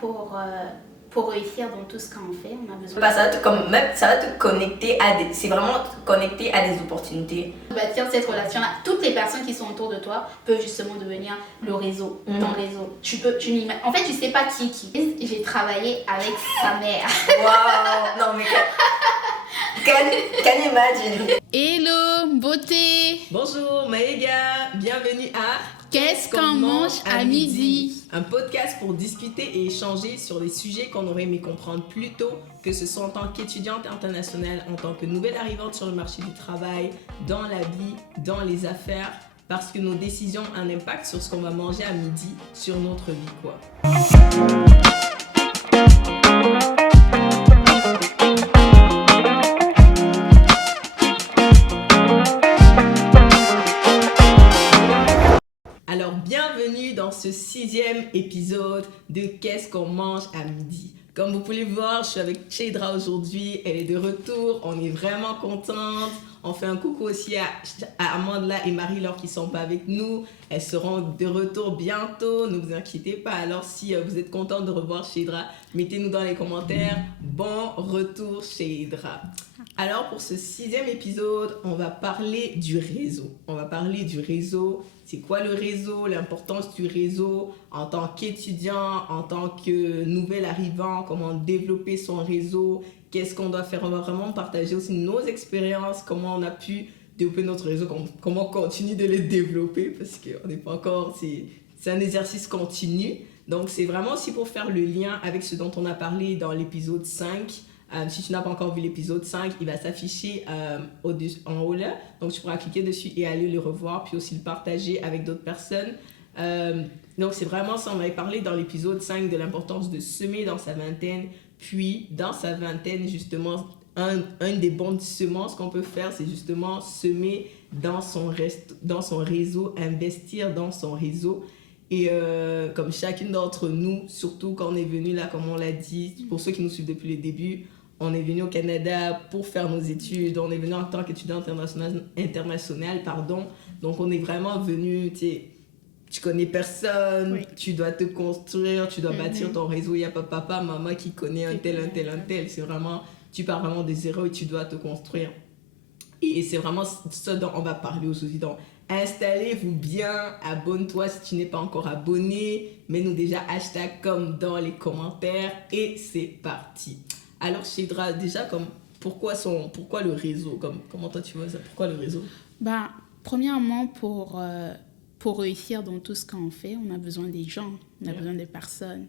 pour réussir dans tout ce qu'on fait, on a besoin. Bah, ça va te connecter c'est vraiment connecté à des opportunités. Bâtir cette relation-là, toutes les personnes qui sont autour de toi peuvent justement devenir le réseau, ton réseau. En fait, tu sais pas qui. J'ai travaillé avec sa mère. Waouh, non mais can you imagine? Hello, beauté. Bonjour Maëga, bienvenue à Qu'est-ce qu'on mange à midi? Un podcast pour discuter et échanger sur des sujets qu'on aurait aimé comprendre plus tôt, que ce soit en tant qu'étudiante internationale, en tant que nouvelle arrivante sur le marché du travail, dans la vie, dans les affaires, parce que nos décisions ont un impact sur ce qu'on va manger à midi, sur notre vie quoi. Alors, bienvenue dans ce 6e épisode de Qu'est-ce qu'on mange à midi. Comme vous pouvez le voir, je suis avec Chedra aujourd'hui. Elle est de retour. On est vraiment contente. On fait un coucou aussi à Amanda et Marie-Laure qui ne sont pas avec nous. Elles seront de retour bientôt. Ne vous inquiétez pas. Alors, si vous êtes contente de revoir Chedra, mettez-nous dans les commentaires. Bon retour, Chedra. Alors, pour ce 6e épisode, on va parler du réseau. C'est quoi le réseau, l'importance du réseau en tant qu'étudiant, en tant que nouvel arrivant, comment développer son réseau, qu'est-ce qu'on doit faire. On va vraiment partager aussi nos expériences, comment on a pu développer notre réseau, comment on continue de le développer parce qu'on n'est pas encore, c'est un exercice continu. Donc c'est vraiment aussi pour faire le lien avec ce dont on a parlé dans l'épisode 5. Si tu n'as pas encore vu l'épisode 5, il va s'afficher en haut là. Donc, tu pourras cliquer dessus et aller le revoir, puis aussi le partager avec d'autres personnes. Donc, c'est vraiment ça. On avait parlé dans l'épisode 5 de l'importance de semer dans sa vingtaine. Puis, dans sa vingtaine, justement, un des bons semences qu'on peut faire, c'est justement semer dans son réseau, investir dans son réseau. Et comme chacune d'entre nous, surtout quand on est venu là, comme on l'a dit, pour ceux qui nous suivent depuis le début, on est venu au Canada pour faire nos études, on est venu en tant qu'étudiant international. Donc on est vraiment venu, tu connais personne, oui. Tu dois te construire, tu dois bâtir ton réseau. Il n'y a pas papa, maman qui connaît un tel. C'est vraiment, tu pars vraiment de zéro et tu dois te construire. Et c'est vraiment ça dont on va parler aujourd'hui. Donc, installez-vous bien, abonne-toi si tu n'es pas encore abonné, mets-nous déjà hashtag comme dans les commentaires et c'est parti. Alors Chedra, déjà pourquoi le réseau, comment toi tu vois ça, pourquoi le réseau? Premièrement pour réussir dans tout ce qu'on fait, on a besoin des gens, on a besoin des personnes.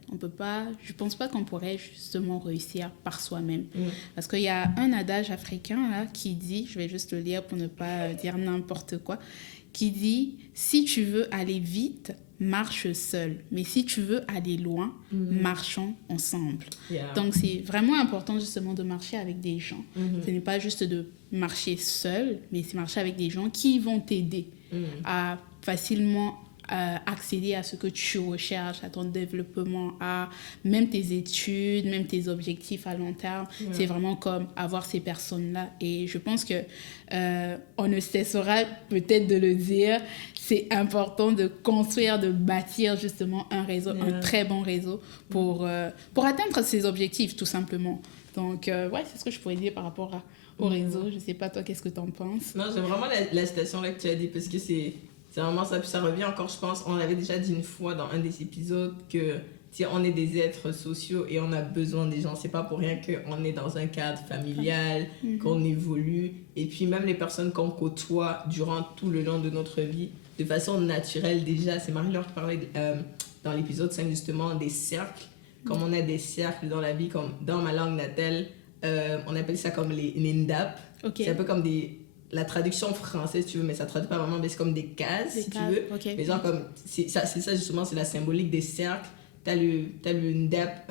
Je pense pas qu'on pourrait justement réussir par soi-même. Parce qu'il y a un adage africain là, qui dit, je vais juste le lire pour ne pas dire n'importe quoi, qui dit « Si tu veux aller vite, marche seul. Mais si tu veux aller loin, marchons ensemble. » Donc, c'est vraiment important justement de marcher avec des gens. Ce n'est pas juste de marcher seul, mais c'est marcher avec des gens qui vont t'aider à facilement accéder à ce que tu recherches, à ton développement, à même tes études, même tes objectifs à long terme. C'est vraiment comme avoir ces personnes-là. Et je pense que on ne cessera peut-être de le dire, c'est important de construire, de bâtir justement un réseau, un très bon réseau pour atteindre ses objectifs, tout simplement. Donc, c'est ce que je pourrais dire par rapport au réseau. Je ne sais pas, toi, qu'est-ce que tu en penses? Non, j'aime vraiment la citation là que tu as dit parce que c'est vraiment ça. Puis ça revient encore, je pense, on l'avait déjà dit une fois dans un des épisodes que on est des êtres sociaux et on a besoin des gens. C'est pas pour rien qu'on est dans un cadre familial, qu'on évolue. Et puis même les personnes qu'on côtoie durant tout le long de notre vie, de façon naturelle déjà. C'est Marie-Laure qui parlait dans l'épisode 5 justement des cercles. Comme on a des cercles dans la vie, comme dans ma langue natale, on appelle ça comme les ndap. Okay. C'est un peu comme la traduction française, si tu veux, mais ça traduit pas vraiment, mais c'est comme des cases, si tu veux. Okay. Mais genre comme, c'est ça justement, c'est la symbolique des cercles. T'as le ndap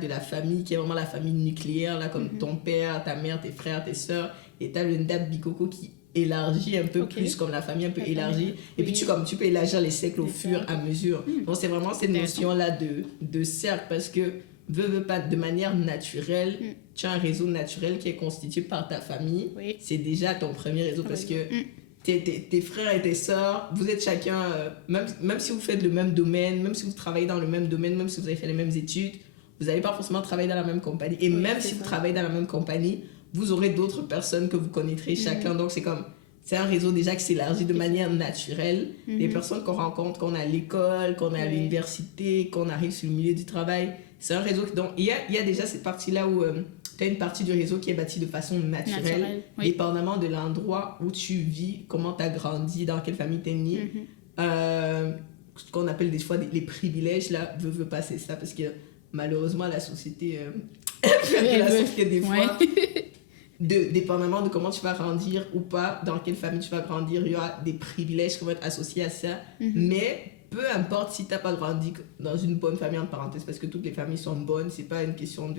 de la famille, qui est vraiment la famille nucléaire, là, comme ton père, ta mère, tes frères, tes sœurs. Et t'as le ndap bikoko qui élargit un peu plus, comme la famille un peu élargie. Et puis tu peux élargir les cercles au fur et à mesure. Donc c'est vraiment cette notion-là de cercle, parce que veux pas, de manière naturelle, tu as un réseau naturel qui est constitué par ta famille. C'est déjà ton premier réseau, parce que tes frères et tes sœurs, vous êtes chacun, même si vous faites le même domaine, même si vous travaillez dans le même domaine, même si vous avez fait les mêmes études, vous n'allez pas forcément travailler dans la même compagnie. Et même si vous travaillez dans la même compagnie, vous aurez d'autres personnes que vous connaîtrez chacun. Donc, c'est un réseau déjà qui s'élargit de manière naturelle. Les personnes qu'on rencontre, qu'on a à l'école, qu'on a à l'université, qu'on arrive sur le milieu du travail, c'est un réseau. Donc, il y a déjà cette partie-là où tu as une partie du réseau qui est bâtie de façon naturelle, dépendamment de l'endroit où tu vis, comment tu as grandi, dans quelle famille tu es né. Ce qu'on appelle des fois les privilèges, là, veut passer ça, parce que malheureusement, la société fait la sorte que des fois, dépendamment de comment tu vas grandir ou pas, dans quelle famille tu vas grandir, il y aura des privilèges qui vont être associés à ça. Mais peu importe si tu n'as pas grandi dans une bonne famille, en parenthèse, parce que toutes les familles sont bonnes, c'est pas une question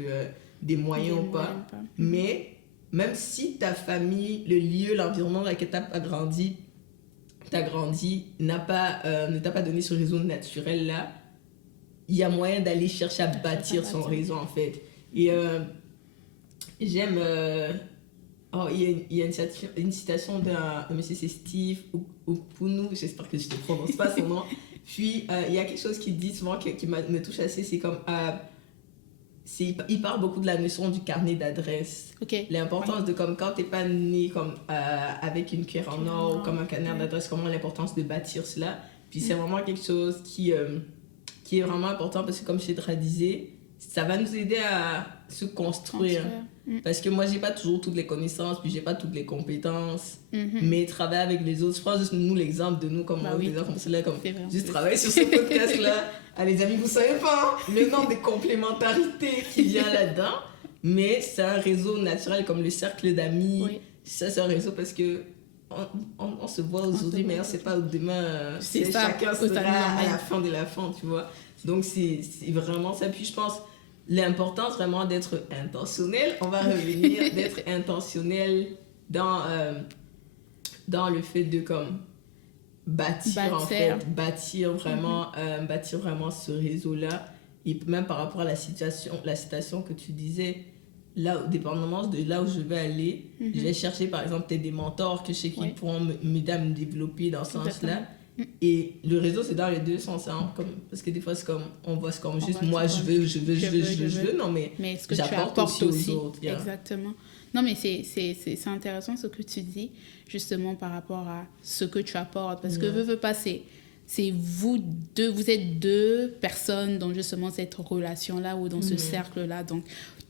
des moyens ou pas. Mais même si ta famille, le lieu, l'environnement dans lequel tu as grandi, ne t'a pas donné ce réseeau naturel-là, il y a moyen d'aller chercher à bâtir son réseau, en fait. Et j'aime... il y a une citation d'un monsieur, c'est Steve Oupounou, j'espère que je ne prononce pas son nom. Puis, il y a quelque chose qu'il dit souvent qui me touche assez, c'est comme... il parle beaucoup de la notion du carnet d'adresse. L'importance de comme quand tu n'es pas né comme, avec une cuillère en or ou comme un carnet d'adresse, comment l'importance de bâtir cela. Puis c'est vraiment quelque chose qui est vraiment important parce que comme Chedra disait, ça va nous aider à se construire. Parce que moi, j'ai pas toujours toutes les connaissances, puis j'ai pas toutes les compétences. Mais travailler avec les autres, je prends juste nous l'exemple de nous, comme juste travailler sur ce podcast-là. Ah, les amis, vous savez pas le nombre de complémentarités qui vient là-dedans. Mais c'est un réseau naturel comme le cercle d'amis. Ça, c'est un réseau parce que on se voit aujourd'hui, mais on sait pas demain. Chacun sera à la fin de la fin, tu vois. Donc, c'est vraiment ça. Puis, je pense, l'importance vraiment d'être intentionnel, on va revenir, d'être intentionnel dans le fait de comme bâtir vraiment ce réseau-là. Et même par rapport à la citation que tu disais, là, dépendamment de là où je vais aller, je vais chercher par exemple peut-être des mentors que je sais qui pourront m'aider à me développer dans ce sens-là. Et le réseau, c'est dans les deux sens, hein, parce que des fois, c'est comme, on voit c'est comme juste moi, je veux, non, mais ce que j'apporte tu apportes aussi aux autres. Exactement. Non, mais c'est intéressant ce que tu dis, justement par rapport à ce que tu apportes, parce que veux pas, c'est vous deux, vous êtes deux personnes dans justement cette relation-là ou dans ce cercle-là, donc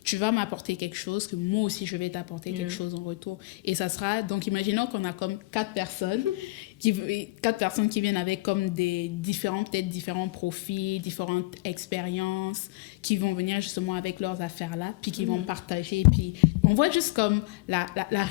tu vas m'apporter quelque chose, que moi aussi je vais t'apporter quelque chose en retour. Et ça sera, donc imaginons qu'on a comme 4 personnes qui viennent avec comme peut-être différents profils, différentes expériences, qui vont venir justement avec leurs affaires-là, puis qui vont partager. Puis on voit juste comme la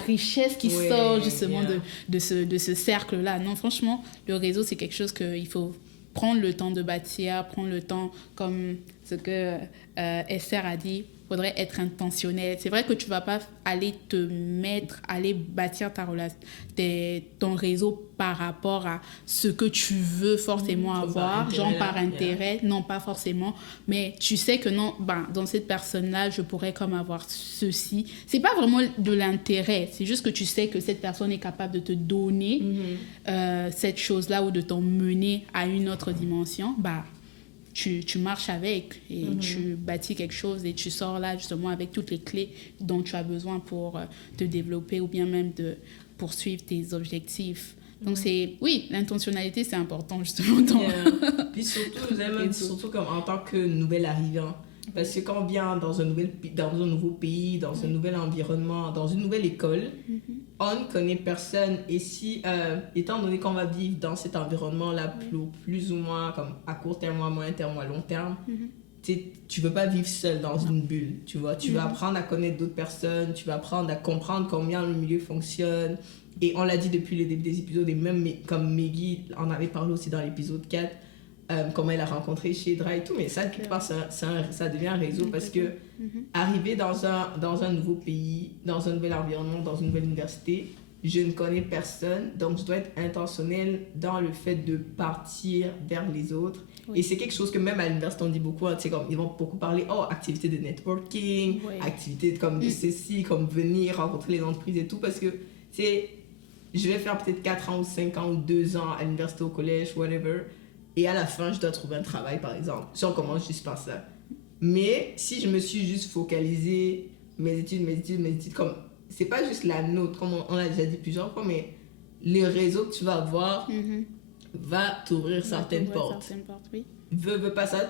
richesse qui sort justement de ce cercle-là. Non, franchement, le réseau, c'est quelque chose qu'il faut prendre le temps de bâtir, prendre le temps, comme ce que Esther a dit, il faudrait être intentionnel. C'est vrai que tu ne vas pas aller aller bâtir ton réseau par rapport à ce que tu veux forcément avoir, genre par intérêt, non pas forcément, mais tu sais que non, dans cette personne-là, je pourrais comme avoir ceci. Ce n'est pas vraiment de l'intérêt, c'est juste que tu sais que cette personne est capable de te donner cette chose-là ou de t'emmener à une autre dimension, tu marches avec et tu bâtis quelque chose et tu sors là justement avec toutes les clés dont tu as besoin pour te développer ou bien même de poursuivre tes objectifs. Donc l'intentionnalité, c'est important justement. Puis surtout comme en tant que nouvel arrivant. Parce que quand on vient dans un nouveau pays, dans un nouvel environnement, dans une nouvelle école, on ne connaît personne. Et si, étant donné qu'on va vivre dans cet environnement-là plus ou moins comme à court terme, à moyen terme ou à long terme, tu ne veux pas vivre seul dans une bulle. Tu vois, tu vas apprendre à connaître d'autres personnes, tu vas apprendre à comprendre comment le milieu fonctionne. Et on l'a dit depuis le début des épisodes, et même comme Meggy en avait parlé aussi dans l'épisode 4, comment elle a rencontré Chedra et tout, mais ça, quelque part, ça devient un réseau parce que arriver dans un nouveau pays, dans un nouvel environnement, dans une nouvelle université, je ne connais personne, donc je dois être intentionnelle dans le fait de partir vers les autres. Et c'est quelque chose que même à l'université, on dit beaucoup, hein, comme, ils vont beaucoup parler, activités de networking, activités comme de ceci, comme venir rencontrer les entreprises et tout, parce que je vais faire peut-être 4 ans ou 5 ans ou 2 ans à l'université, au collège, whatever. Et à la fin, je dois trouver un travail, par exemple. Si on commence juste par ça. Mais si je me suis juste focalisée, mes études, comme... C'est pas juste la note, comme on l'a déjà dit plusieurs fois, mais le réseau que tu vas avoir va t'ouvrir certaines portes. Oui. Veux pas, ça va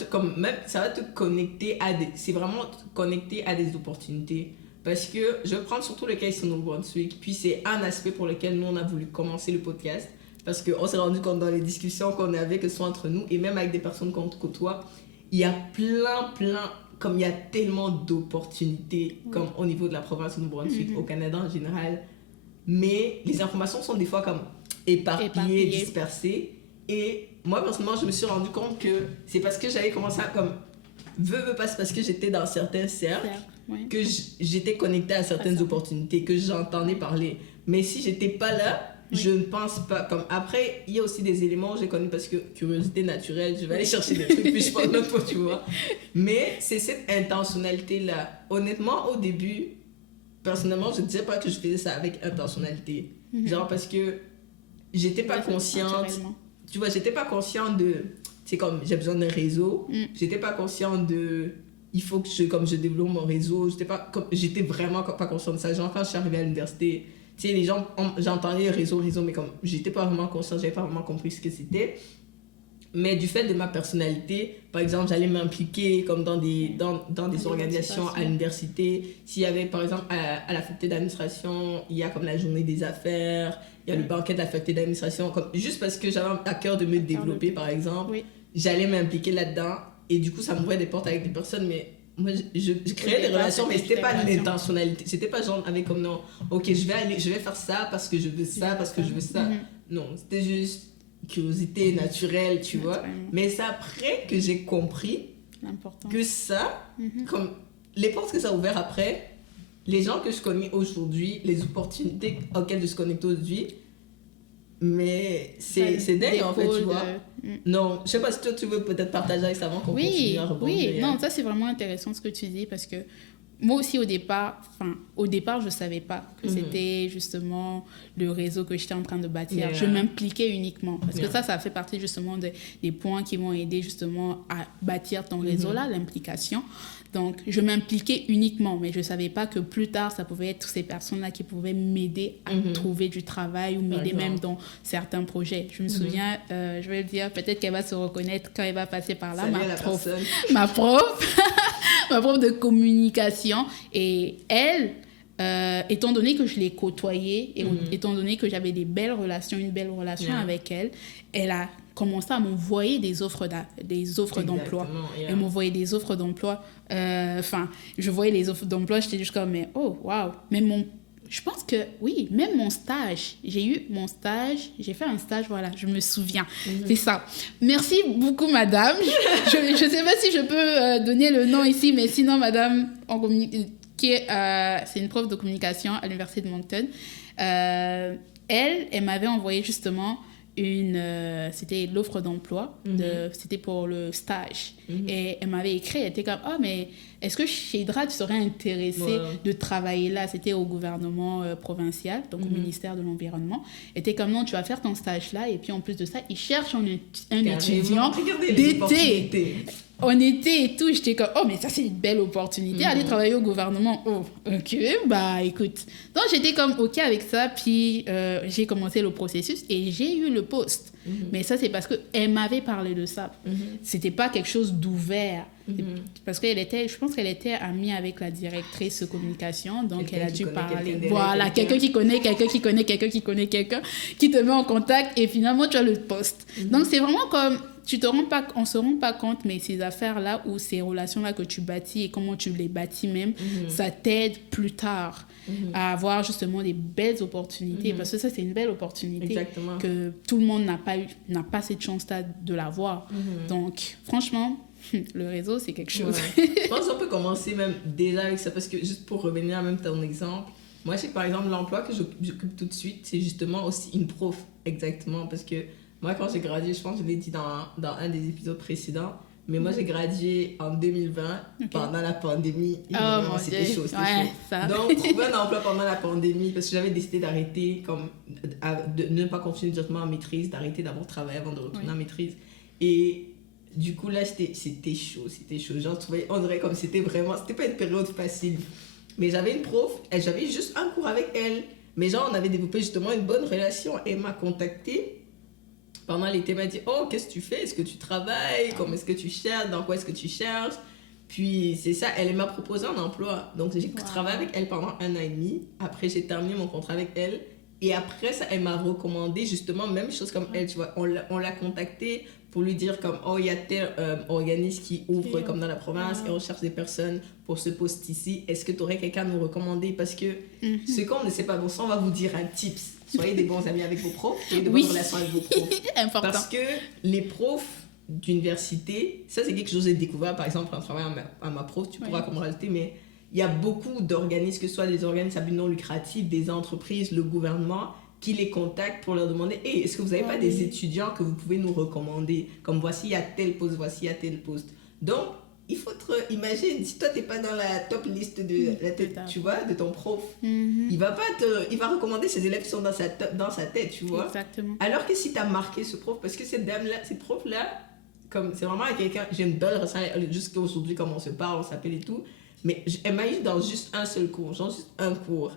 te connecter à des... C'est vraiment te connecter à des opportunités. Parce que je vais prendre surtout le cas ici au Nouveau-Brunswick. Puis c'est un aspect pour lequel nous, on a voulu commencer le podcast. Parce qu'on s'est rendu compte dans les discussions qu'on avait, que ce soit entre nous et même avec des personnes qu'on côtoie, il y a plein, comme il y a tellement d'opportunités, comme au niveau de la province du Nouveau-Brunswick, au Canada en général. Mais les informations sont des fois comme éparpillées, dispersées. Et moi, personnellement, je me suis rendu compte que c'est parce que j'avais commencé à comme... Veux pas, c'est parce que j'étais dans certains cercles que j'étais connectée à certaines opportunités, que j'entendais parler. Mais si j'étais pas là, je ne pense pas. Comme après, il y a aussi des éléments que j'ai connus parce que curiosité naturelle, je vais aller chercher des trucs, puis je parle même pas, tu vois. Mais c'est cette intentionnalité-là. Honnêtement, au début, personnellement, je ne disais pas que je faisais ça avec intentionnalité. Genre parce que j'étais pas consciente. Tu vois, j'étais pas consciente de... C'est comme, j'ai besoin d'un réseau. J'étais pas consciente de... Il faut que je développe mon réseau. J'étais vraiment pas consciente de ça. Genre, quand je suis arrivée à l'université, tu sais, les gens... J'entendais réseau, mais comme... J'étais pas vraiment consciente, j'avais pas vraiment compris ce que c'était. Mais du fait de ma personnalité, par exemple, j'allais m'impliquer comme dans des organisations à l'université. S'il y avait, par exemple, à la faculté d'administration, il y a comme la journée des affaires, il y a le banquet de la faculté d'administration. Comme, juste parce que j'avais à cœur de me développer, par exemple, j'allais m'impliquer là-dedans. Et du coup, ça m'ouvrait des portes avec des personnes, mais moi, je créais des relations, mais c'était pas l'intentionnalité. C'était pas genre avec comme non, ok, je vais faire ça parce que je veux ça, parce que je veux ça. Non, c'était juste curiosité naturelle, tu vois. Mais c'est après que j'ai compris que ça, comme les portes que ça a ouvert après, les gens que je connais aujourd'hui, les opportunités auxquelles je suis connectée aujourd'hui, mais c'est dingue en fait, tu vois. Non, je sais pas si toi tu veux peut-être partager avec ça avant qu'on continue à rebondir. Oui, non, ça c'est vraiment intéressant ce que tu dis parce que moi aussi au départ je savais pas que c'était justement le réseau que j'étais en train de bâtir. Je m'impliquais uniquement parce que ça fait partie justement des points qui vont aider justement à bâtir ton réseau là, l'implication. Donc je m'impliquais uniquement, mais je savais pas que plus tard ça pouvait être ces personnes là qui pouvaient m'aider à trouver du travail ou m'aider même dans certains projets. Je me souviens, je vais le dire, peut-être qu'elle va se reconnaître quand elle va passer par là, ma prof de communication. Et elle, étant donné que je l'ai côtoyée et étant donné que j'avais une belle relation avec elle, elle a commencé à m'envoyer des offres d'emploi. Elle m'envoyait des offres d'emploi. Je voyais les offres d'emploi, j'étais juste comme, mais oh, waouh. Je pense que, oui, même mon stage. J'ai fait un stage, voilà, je me souviens. C'est ça. Merci beaucoup, madame. Je ne sais pas si je peux donner le nom ici, mais sinon, madame, c'est une prof de communication à l'Université de Moncton. Elle m'avait envoyé justement c'était l'offre d'emploi, c'était pour le stage. Et elle m'avait écrit, elle était comme, mais est-ce que chez Hydra, tu serais intéressée de travailler là? C'était au gouvernement provincial, donc au ministère de l'Environnement. Elle était comme, non, tu vas faire ton stage là, et puis en plus de ça, ils cherchent un étudiant d'été. En été et tout, j'étais comme, mais ça c'est une belle opportunité, aller travailler au gouvernement. Ok, écoute. Donc j'étais comme ok avec ça, puis j'ai commencé le processus et j'ai eu le poste. Mais ça c'est parce qu'elle m'avait parlé de ça. C'était pas quelque chose d'ouvert. Parce je pense qu'elle était amie avec la directrice de communication, donc elle a dû parler. Voilà, quelqu'un qui connaît quelqu'un qui connaît quelqu'un qui connaît quelqu'un qui te met en contact et finalement tu as le poste. Donc c'est vraiment comme... on se rend pas compte, mais ces affaires-là ou ces relations-là que tu bâtis et comment tu les bâtis même, ça t'aide plus tard à avoir justement des belles opportunités. Parce que ça, c'est une belle opportunité. Exactement. Que tout le monde n'a pas cette chance-là de l'avoir. Donc, franchement, le réseau, c'est quelque chose. Je pense qu'on peut commencer même déjà avec ça, parce que juste pour revenir à même ton exemple, moi, je sais que par exemple, l'emploi que j'occupe tout de suite, c'est justement aussi une prof, exactement, parce que moi, quand j'ai gradué, je pense que je l'ai dit dans un des épisodes précédents, Mais moi, j'ai gradué en 2020 pendant la pandémie. Et vraiment, c'était chaud, c'était chaud. Ça. Donc, trouver un emploi pendant la pandémie, parce que j'avais décidé d'arrêter, de ne pas continuer directement en maîtrise, d'arrêter d'abord travailler avant de retourner en maîtrise. Et du coup, là, c'était chaud. Genre, on dirait comme c'était pas une période facile. Mais j'avais une prof, j'avais juste un cours avec elle. Mais genre, on avait développé justement une bonne relation. Elle m'a contactée pendant l'été, m'a dit, oh, qu'est-ce que tu fais? Est-ce que tu travailles? Comment est-ce que tu cherches? Dans quoi est-ce que tu cherches? Puis c'est ça, elle m'a proposé un emploi. Donc j'ai travaillé avec elle pendant 1 an et demi. Après, j'ai terminé mon contrat avec elle. Et après ça, elle m'a recommandé justement, même chose comme elle, tu vois. On l'a contactée pour lui dire comme, oh, il y a tel organisme qui ouvre comme dans la province et on cherche des personnes pour ce poste ici. Est-ce que tu aurais quelqu'un à nous recommander? Parce que ce qu'on ne sait pas, bon, ça, on va vous dire un tips. Soyez des bons amis avec vos profs, soyez de bonnes relations avec vos profs. Important. Parce que les profs d'université, ça c'est quelque chose que j'ai découvert par exemple en travaillant à ma prof, tu pourras comme rajouter, mais il y a beaucoup d'organismes, que ce soit des organismes à but non lucratif, des entreprises, le gouvernement, qui les contactent pour leur demander hey, est-ce que vous n'avez pas des étudiants que vous pouvez nous recommander, comme voici il y a tel poste, voici il y a tel poste. Donc il faut imagine, si toi t'es pas dans la top liste tu vois, de ton prof, il va recommander ses élèves qui sont dans sa tête, tu vois. Exactement. Alors que si t'as marqué ce prof, parce que cette prof là, comme c'est vraiment quelqu'un, j'ai une belle relation jusqu'à aujourd'hui, comme on se parle, on s'appelle et tout, mais elle m'a eu dans juste un seul cours, genre juste un cours.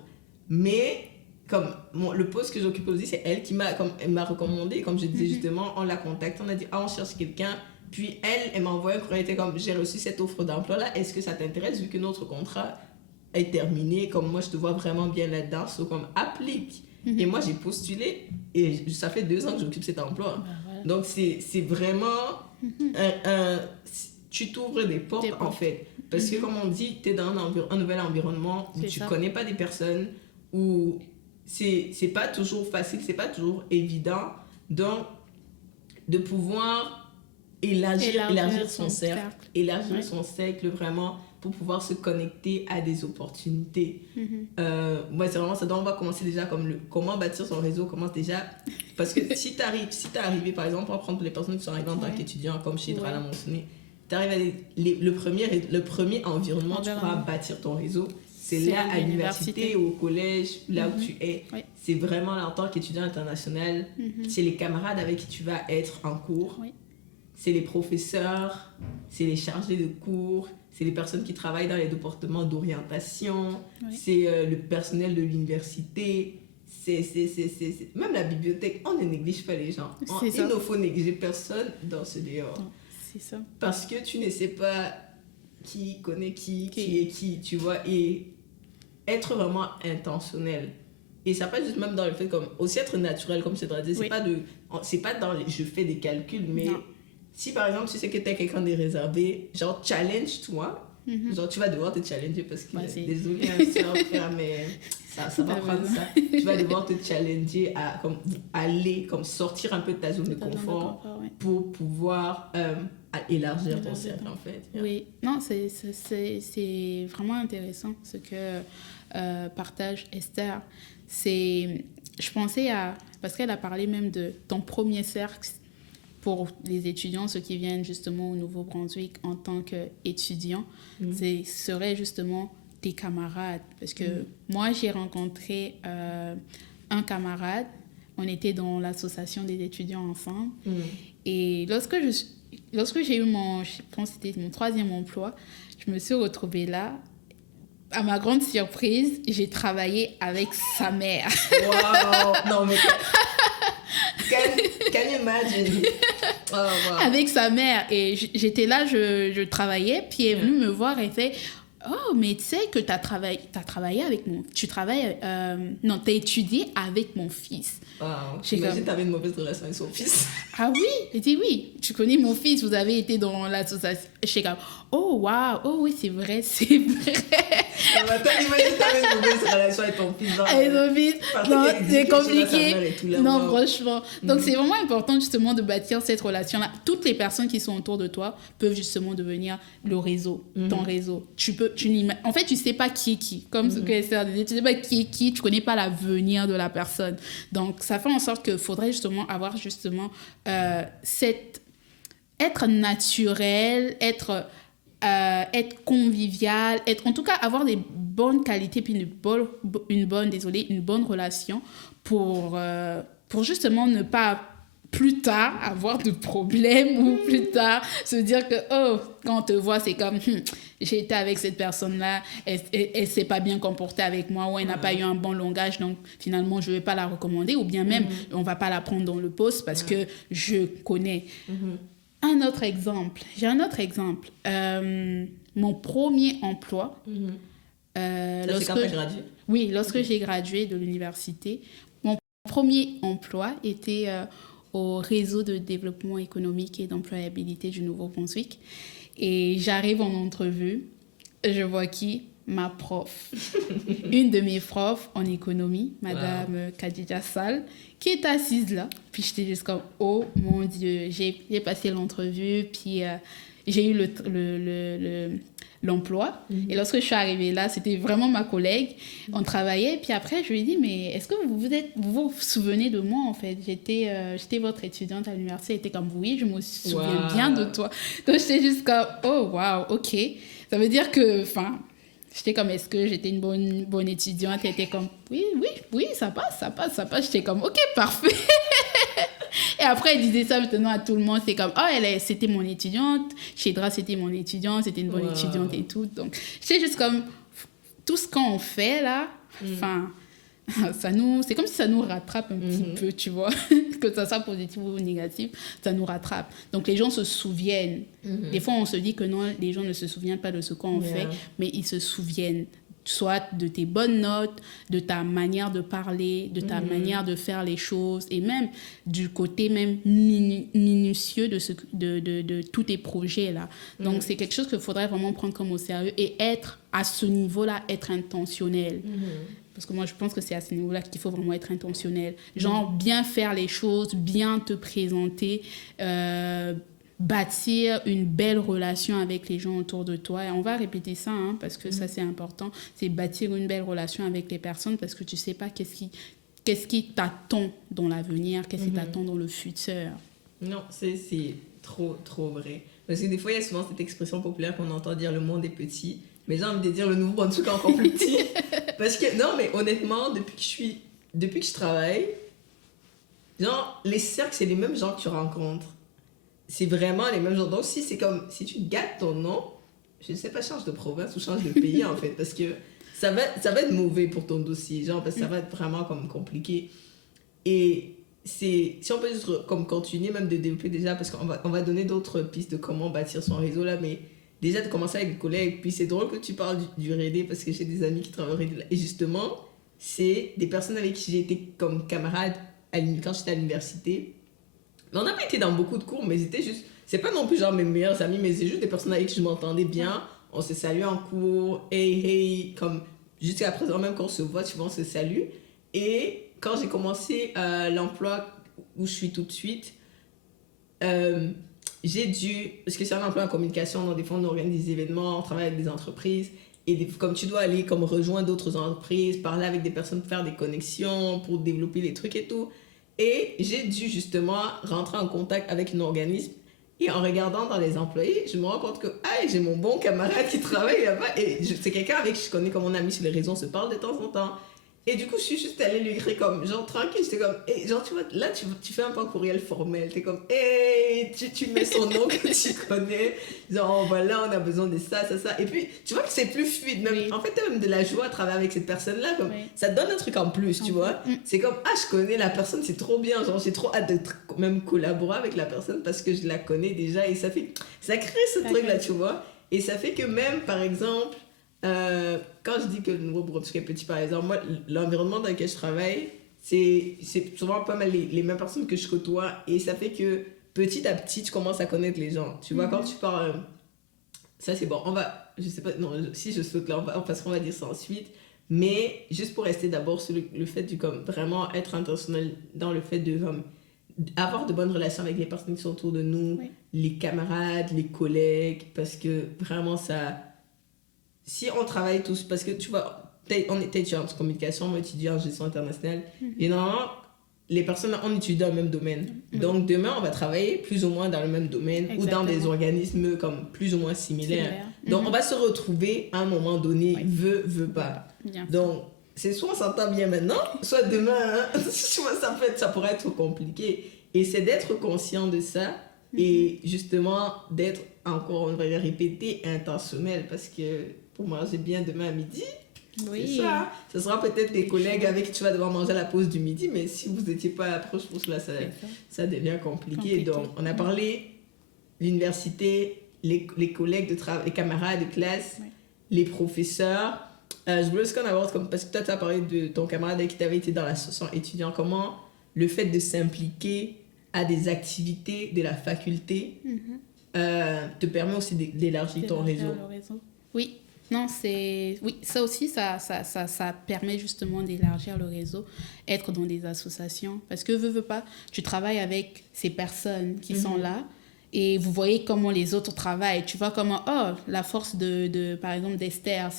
Mais comme le poste que j'occupe aujourd'hui, c'est elle qui m'a recommandé, comme je disais justement, on l'a contacté, on a dit on cherche quelqu'un. Puis elle m'a envoyé un courrier, elle était comme, j'ai reçu cette offre d'emploi là, est-ce que ça t'intéresse vu que notre contrat est terminé, comme moi je te vois vraiment bien là-dedans, comme applique. Et moi j'ai postulé et ça fait 2 ans que j'occupe cet emploi. Donc c'est vraiment tu t'ouvres des portes en fait. Parce que comme on dit, tu es dans un nouvel environnement où tu connais pas des personnes, où c'est pas toujours facile, c'est pas toujours évident. Donc de pouvoir élargir son cercle vraiment pour pouvoir se connecter à des opportunités. Ouais, c'est vraiment ça. Donc on va commencer déjà comme comment bâtir son réseau, commence déjà, parce que si t'es arrivé par exemple, on va prendre les personnes qui sont arrivées en tant qu'étudiants comme chez Drala mentionné, t'arrives à le premier environnement tu pourras bâtir ton réseau, c'est là à l'université ou au collège, là où tu es. C'est vraiment là en tant qu'étudiant international, c'est les camarades avec qui tu vas être en cours. C'est les professeurs, c'est les chargés de cours, c'est les personnes qui travaillent dans les départements d'orientation, c'est le personnel de l'université, c'est même la bibliothèque. On ne néglige pas les gens. Il ne faut négliger personne dans ce dehors. C'est ça. Parce que tu ne sais pas qui connaît qui est qui, tu vois, et être vraiment intentionnel. Et ça passe juste même dans le fait comme aussi être naturel, comme c'est dit, c'est pas dans les je fais des calculs, mais si par exemple tu sais que t'es quelqu'un de réservé, genre challenge-toi, genre tu vas devoir te challenger parce que désolé frère, mais ça va prendre ça. Tu vas devoir te challenger à comme sortir un peu de ta zone de confort pour pouvoir élargir ton cercle en fait. Oui, non, c'est vraiment intéressant ce que partage Esther. Je pensais parce qu'elle a parlé même de ton premier cercle pour les étudiants, ceux qui viennent justement au Nouveau-Brunswick en tant qu'étudiants, serait justement tes camarades. Parce que moi, j'ai rencontré un camarade, on était dans l'association des étudiants ensemble, et lorsque j'ai eu je pense que c'était mon 3e emploi, je me suis retrouvée là. À ma grande surprise, j'ai travaillé avec sa mère. Wow! Non, mais... Can you imagine? Oh, wow. Avec sa mère. Et j'étais là, je travaillais, puis elle est venue me voir et fait... Oh, mais tu sais que t'as travaillé avec non, t'as étudié avec mon fils. Wow. J'imagine que t'avais une mauvaise relation avec son fils. Ah oui? Elle dit oui, tu connais mon fils, vous avez été dans l'association. Je suis comme, oh wow, oh oui, c'est vrai. Non, mais attends, imagine que t'avais une mauvaise relation avec ton fils. Avec mon fils, non, c'est compliqué. Non, franchement. Donc c'est vraiment important justement de bâtir cette relation-là. Toutes les personnes qui sont autour de toi peuvent justement devenir le réseau, ton réseau. En fait, tu sais pas qui est qui. Comme ce que Esther disait, tu sais pas qui est qui, tu connais pas l'avenir de la personne. Donc, ça fait en sorte qu'il faudrait justement avoir justement cette être naturel, être convivial, en tout cas avoir des bonnes qualités, puis une bonne relation pour justement ne pas plus tard avoir de problèmes ou plus tard se dire que quand on te voit c'est comme j'ai été avec cette personne-là, elle s'est pas bien comportée avec moi ou elle n'a pas eu un bon langage, donc finalement je vais pas la recommander, ou bien même on va pas la prendre dans le poste parce que je connais. J'ai un autre exemple. Mon premier emploi. C'est quand tu as gradué? Oui, lorsque j'ai gradué de l'université, mon premier emploi était au réseau de développement économique et d'employabilité du Nouveau-Brunswick. Et j'arrive en entrevue, je vois qui? Ma prof. Une de mes profs en économie, Madame Khadija Sall, qui est assise là. Puis j'étais juste comme, oh mon Dieu, j'ai passé l'entrevue, puis j'ai eu l'emploi. Et lorsque je suis arrivée là, c'était vraiment ma collègue. On travaillait, puis après, je lui ai dit, mais est-ce que vous vous souvenez de moi, en fait? J'étais votre étudiante à l'université. Elle était comme, oui, je me souviens bien de toi. Donc, j'étais juste comme, oh, wow, OK. Ça veut dire que, j'étais comme, est-ce que j'étais une bonne étudiante? Elle était comme, oui, ça passe. J'étais comme, OK, parfait. Et après, elle disait ça maintenant à tout le monde. C'est comme, c'était mon étudiante. Shedra, c'était mon étudiante. C'était une bonne étudiante et tout. Donc, j'étais juste comme, tout ce qu'on fait là, c'est comme si ça nous rattrape un petit peu, tu vois. Que ça soit positif ou négatif, ça nous rattrape. Donc, les gens se souviennent. Des fois, on se dit que non, les gens ne se souviennent pas de ce qu'on fait, mais ils se souviennent soit de tes bonnes notes, de ta manière de parler, de ta manière de faire les choses, et même du côté même minutieux de tous tes projets là. Donc c'est quelque chose qu'il faudrait vraiment prendre comme au sérieux et être à ce niveau-là, être intentionnel. Parce que moi, je pense que c'est à ce niveau-là qu'il faut vraiment être intentionnel. Genre, bien faire les choses, bien te présenter, bâtir une belle relation avec les gens autour de toi. Et on va répéter ça, parce que ça, c'est important. C'est bâtir une belle relation avec les personnes parce que tu ne sais pas qu'est-ce qui t'attend dans l'avenir, qu'est-ce qui t'attend dans le futur. Non, c'est trop, trop vrai. Parce que des fois, il y a souvent cette expression populaire qu'on entend dire « le monde est petit ». Mais j'ai envie de dire « le Nouveau-Brunswick est encore plus petit ». Parce que, non, mais honnêtement, depuis que je travaille, genre, les cercles, c'est les mêmes gens que tu rencontres. C'est vraiment les mêmes gens. Donc, c'est comme, si tu gâtes ton nom, je ne sais pas, change de province ou change de pays, en fait, parce que ça va être mauvais pour ton dossier, genre, parce que ça va être vraiment comme compliqué. Et si on peut juste comme continuer même de développer déjà, parce qu'on va donner d'autres pistes de comment bâtir son réseau là, mais déjà de commencer avec des collègues. Puis c'est drôle que tu parles du RD parce que j'ai des amis qui travaillent au RD. Et justement, c'est des personnes avec qui j'ai été comme camarade quand j'étais à l'université. Mais on n'a pas été dans beaucoup de cours, mais c'était juste... C'est pas non plus genre mes meilleurs amis, mais c'est juste des personnes avec qui je m'entendais bien. On se salue en cours, hey, comme jusqu'à présent, même quand on se voit, souvent on se salue. Et quand j'ai commencé l'emploi où je suis tout de suite, j'ai dû... Parce que c'est un emploi en communication, donc des fois on organise des événements, on travaille avec des entreprises. Et comme tu dois aller comme rejoindre d'autres entreprises, parler avec des personnes, faire des connexions pour développer des trucs et tout. Et j'ai dû justement rentrer en contact avec un organisme. Et en regardant dans les employés, je me rends compte que j'ai mon bon camarade qui travaille là-bas. Et c'est quelqu'un avec qui je connais comme mon ami sur les réseaux, on se parle de temps en temps. Et du coup, je suis juste allée lui écrire comme, genre, tranquille, j'étais comme, genre, tu vois, là, tu fais un peu un courriel formel, t'es comme, tu mets son nom que tu connais, genre, voilà, on a besoin de ça. Et puis, tu vois que c'est plus fluide, même, en fait, t'as même de la joie à travailler avec cette personne-là, comme, ça te donne un truc en plus, tu vois. C'est comme, je connais la personne, c'est trop bien, genre, j'ai trop hâte de même collaborer avec la personne parce que je la connais déjà, et ça crée ce truc-là, tu vois. Et ça fait que même, par exemple, quand je dis que le Nouveau-Brunswick est petit, par exemple, moi, l'environnement dans lequel je travaille, c'est souvent pas mal les mêmes personnes que je côtoie, et ça fait que petit à petit, tu commences à connaître les gens. Tu vois, quand tu parles... ça, c'est bon. Je sais pas, non, si je saute là, parce qu'on va dire ça ensuite, mais juste pour rester d'abord sur le fait de comme, vraiment être intentionnel dans le fait de avoir de bonnes relations avec les personnes qui sont autour de nous, les camarades, les collègues, parce que vraiment ça... Si on travaille tous, parce que tu vois, on est étudiant en communication, moi étudiant en gestion internationale, et normalement, les personnes, on étudie dans le même domaine. Donc, demain, on va travailler plus ou moins dans le même domaine ou dans des organismes comme plus ou moins similaires. Donc, on va se retrouver à un moment donné, veut pas. Bien Donc, c'est soit on s'entend bien maintenant, soit demain, hein, ça pourrait être compliqué. Et c'est d'être conscient de ça et justement d'être, encore, on va le répéter, intentionnel. Parce que pour manger bien demain à midi, c'est ça. Ce sera peut-être tes collègues avec qui tu vas devoir manger à la pause du midi, mais si vous n'étiez pas proche, pour cela, ça devient compliqué. Donc, on a parlé l'université, les collègues de travail, les camarades de classe, les professeurs. Je voulais aussi qu'on aborde, parce que toi, tu as parlé de ton camarade avec qui tu avais été dans l'association étudiant, comment le fait de s'impliquer à des activités de la faculté te permet aussi d'élargir ton réseau. Oui. Non, ça aussi, ça permet justement d'élargir le réseau, être dans des associations. Parce que, veux pas, tu travailles avec ces personnes qui sont là et vous voyez comment les autres travaillent. Tu vois comment, la force par exemple, d'Esther,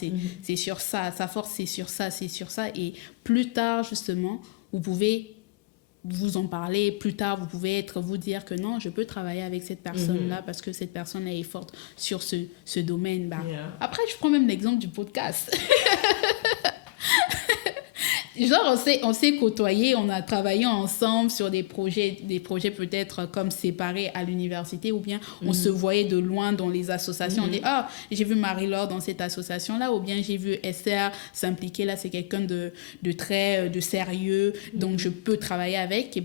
c'est sur ça, sa force, c'est sur ça, c'est sur ça. Et plus tard, justement, vous pouvez vous en parler plus tard, vous pouvez vous dire que non, je peux travailler avec cette personne-là parce que cette personne est forte sur ce domaine. Après, je prends même l'exemple du podcast. Genre, on s'est côtoyés, on a travaillé ensemble sur des projets peut-être comme séparés à l'université, ou bien on se voyait de loin dans les associations. On dit, j'ai vu Marie-Laure dans cette association-là, ou bien j'ai vu Esther s'impliquer là, c'est quelqu'un de très sérieux, donc je peux travailler avec. Et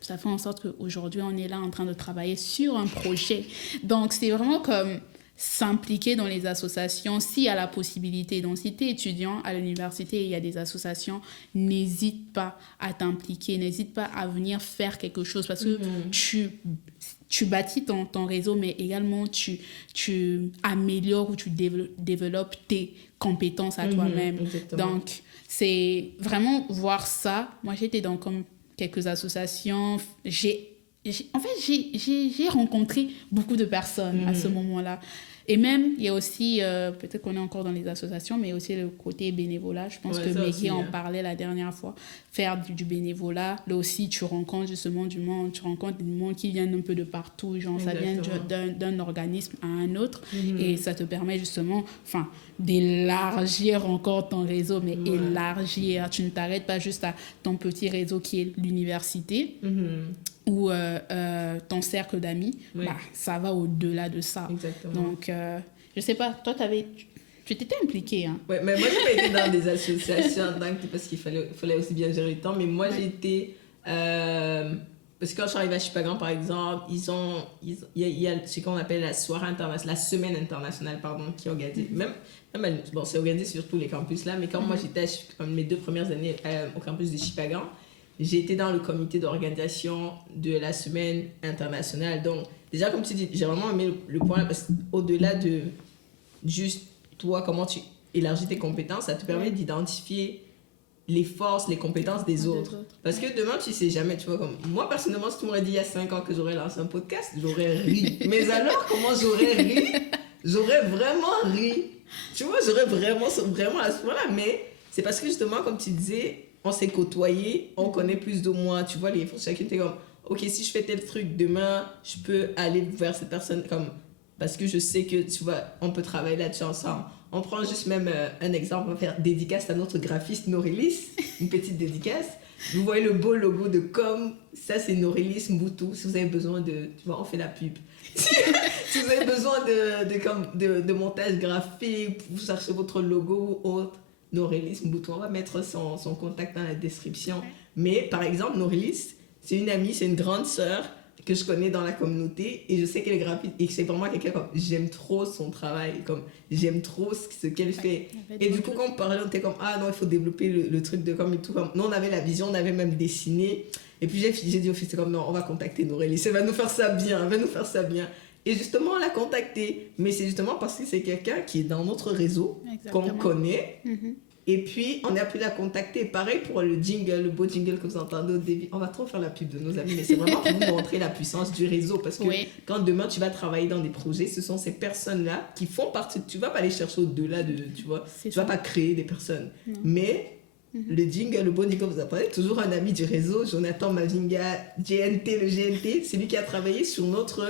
ça fait en sorte qu'aujourd'hui, on est là en train de travailler sur un projet. Donc, c'est vraiment comme s'impliquer dans les associations s'il y a la possibilité. Donc, si tu es étudiant à l'université et il y a des associations, n'hésite pas à t'impliquer, n'hésite pas à venir faire quelque chose parce que tu bâtis ton réseau, mais également tu améliores ou tu développes tes compétences à toi-même. Donc, c'est vraiment voir ça. Moi, j'étais dans comme quelques associations. En fait, j'ai rencontré beaucoup de personnes à ce moment-là. Et même, il y a aussi, peut-être qu'on est encore dans les associations, mais aussi le côté bénévolat. Je pense que Meggy en parlait la dernière fois. Faire du bénévolat, là aussi, tu rencontres justement du monde. Tu rencontres du monde qui vient un peu de partout. Genre, ça vient d'un organisme à un autre. Et ça te permet justement, d'élargir encore ton réseau, mais élargir. Tu ne t'arrêtes pas juste à ton petit réseau qui est l'université. Ou ton cercle d'amis, ça va au-delà de ça. Exactement. Donc, je sais pas, toi, tu t'étais impliquée. Hein? Ouais, mais moi, j'ai pas été dans des associations parce qu'il fallait aussi bien gérer le temps. Mais moi, j'ai été... parce que quand je suis arrivée à Chupagan, par exemple, il y a ce qu'on appelle la soirée internationale, la semaine internationale, qui est organisée. C'est organisé sur tous les campus là, mais quand moi, j'étais mes 2 premières années au campus de Chupagan, j'ai été dans le comité d'organisation de la semaine internationale. Donc, déjà, comme tu dis, j'ai vraiment aimé le point, parce qu'au-delà de juste toi, comment tu élargis tes compétences, ça te permet d'identifier les forces, les compétences des autres. Parce que demain, tu sais jamais, tu vois, comme moi, personnellement, si tu m'aurais dit il y a 5 ans que j'aurais lancé un podcast, j'aurais ri. Mais alors, comment j'aurais ri? J'aurais vraiment ri. Tu vois, j'aurais vraiment à ce moment-là. Mais c'est parce que justement, comme tu disais, on s'est côtoyés, on connaît plus de moi, tu vois, les forces chacune, t'es comme, ok, si je fais tel truc demain, je peux aller vers cette personne, parce que je sais que, tu vois, on peut travailler là-dessus ensemble. On prend juste même un exemple, on va faire dédicace à notre graphiste Norélis, une petite dédicace. Vous voyez le beau logo de Com, ça c'est Norélis Mboutou, si vous avez besoin tu vois, on fait la pub. Si vous avez besoin de montage graphique, vous cherchez votre logo ou autre, Norélis Mboutou, on va mettre son contact dans la description. Mais par exemple, Norélis, c'est une amie, c'est une grande sœur que je connais dans la communauté et je sais qu'elle est graphiste et que c'est vraiment quelqu'un comme j'aime trop son travail, comme j'aime trop ce qu'elle fait. Et du coup, quand on parlait, on était comme non, il faut développer le truc de comme et tout. Comme, nous, on avait la vision, on avait même dessiné. Et puis j'ai dit au fils, c'est comme non, on va contacter Norélis, elle va nous faire ça bien, Et justement, on l'a contacté. Mais c'est justement parce que c'est quelqu'un qui est dans notre réseau, qu'on connaît. Et puis, on a pu la contacter. Pareil pour le jingle, le beau jingle que vous entendez au début. On va trop faire la pub de nos amis, mais c'est vraiment pour vous montrer la puissance du réseau. Parce que quand demain, tu vas travailler dans des projets, ce sont ces personnes-là qui font partie. Tu ne vas pas aller chercher au-delà de... Tu vois, tu ne vas pas créer des personnes. Non. Mais Le jingle, le bon jingle, vous apprenez, toujours un ami du réseau, Jonathan Mavinga, GNT, le GNT, c'est lui qui a travaillé sur notre,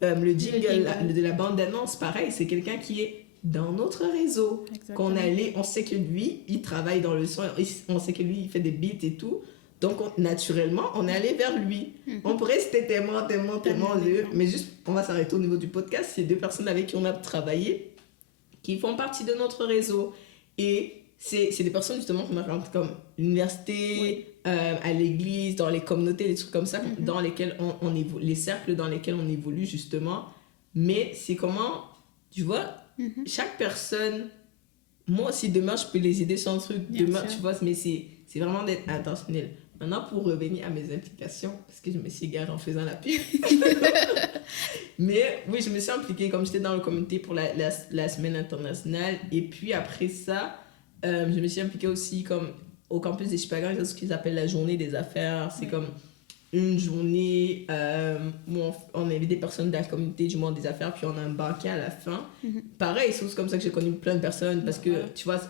le jingle de la bande d'annonce. Pareil, c'est quelqu'un qui est dans notre réseau. Qu'on allait, on sait que lui, il travaille dans le son, on sait que lui, il fait des beats et tout. Donc, naturellement, on est allé vers lui. On pourrait citer tellement, mais juste, on va s'arrêter au niveau du podcast. C'est 2 personnes avec qui on a travaillé, qui font partie de notre réseau. Et c'est des personnes, justement, qu'on a rencontrées comme l'université, à l'église, dans les communautés, des trucs comme ça, dans lesquels on évolue, les cercles dans lesquels on évolue, justement. Mais c'est comment, tu vois, chaque personne, moi aussi, demain, je peux les aider sur un truc. Demain, tu vois, mais c'est vraiment d'être intentionnel. Maintenant, pour revenir à mes implications, parce que je me suis égarée en faisant la pub. Mais oui, je me suis impliquée, comme j'étais dans le comité pour la semaine internationale. Et puis après ça, je me suis impliquée aussi comme au campus des Chipagan, il y a ce qu'ils appellent la journée des affaires. C'est comme une journée où on invite des personnes de la communauté du monde des affaires, puis on a un banquet à la fin. Pareil, c'est comme ça que j'ai connu plein de personnes, parce que, tu vois,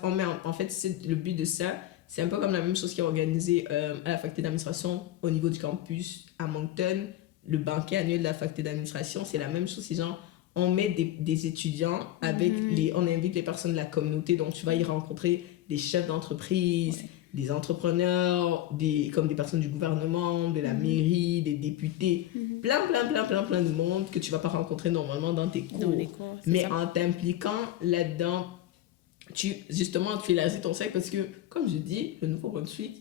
en fait, c'est le but de ça. C'est un peu comme la même chose qui est organisée à la faculté d'administration au niveau du campus à Moncton. Le banquet annuel de la faculté d'administration, c'est la même chose. C'est genre, on met des étudiants avec on invite les personnes de la communauté, donc tu vas y rencontrer des chefs d'entreprise, des entrepreneurs, comme des personnes du gouvernement, de la mairie, des députés, plein de monde que tu vas pas rencontrer normalement dans tes cours. Mais en t'impliquant là-dedans, tu élargis ton cercle, parce que, comme je dis, le nouveau Brunswick,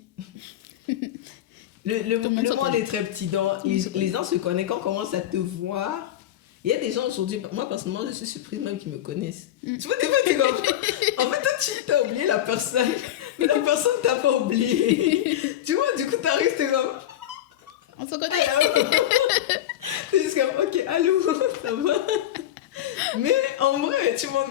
le monde est très petit, donc les gens se connaissent. Quand on commence à te voir, il y a des gens aujourd'hui, moi personnellement, je suis surprise même qu'ils me connaissent. Tu vois, des fois, t'es comme, en fait, toi, tu t'as oublié la personne, mais la personne t'a pas oublié. Tu vois, du coup, t'arrives, t'es comme, on se connaît. t'es juste comme, ok, allô, ça va. Mais en vrai, tu vois,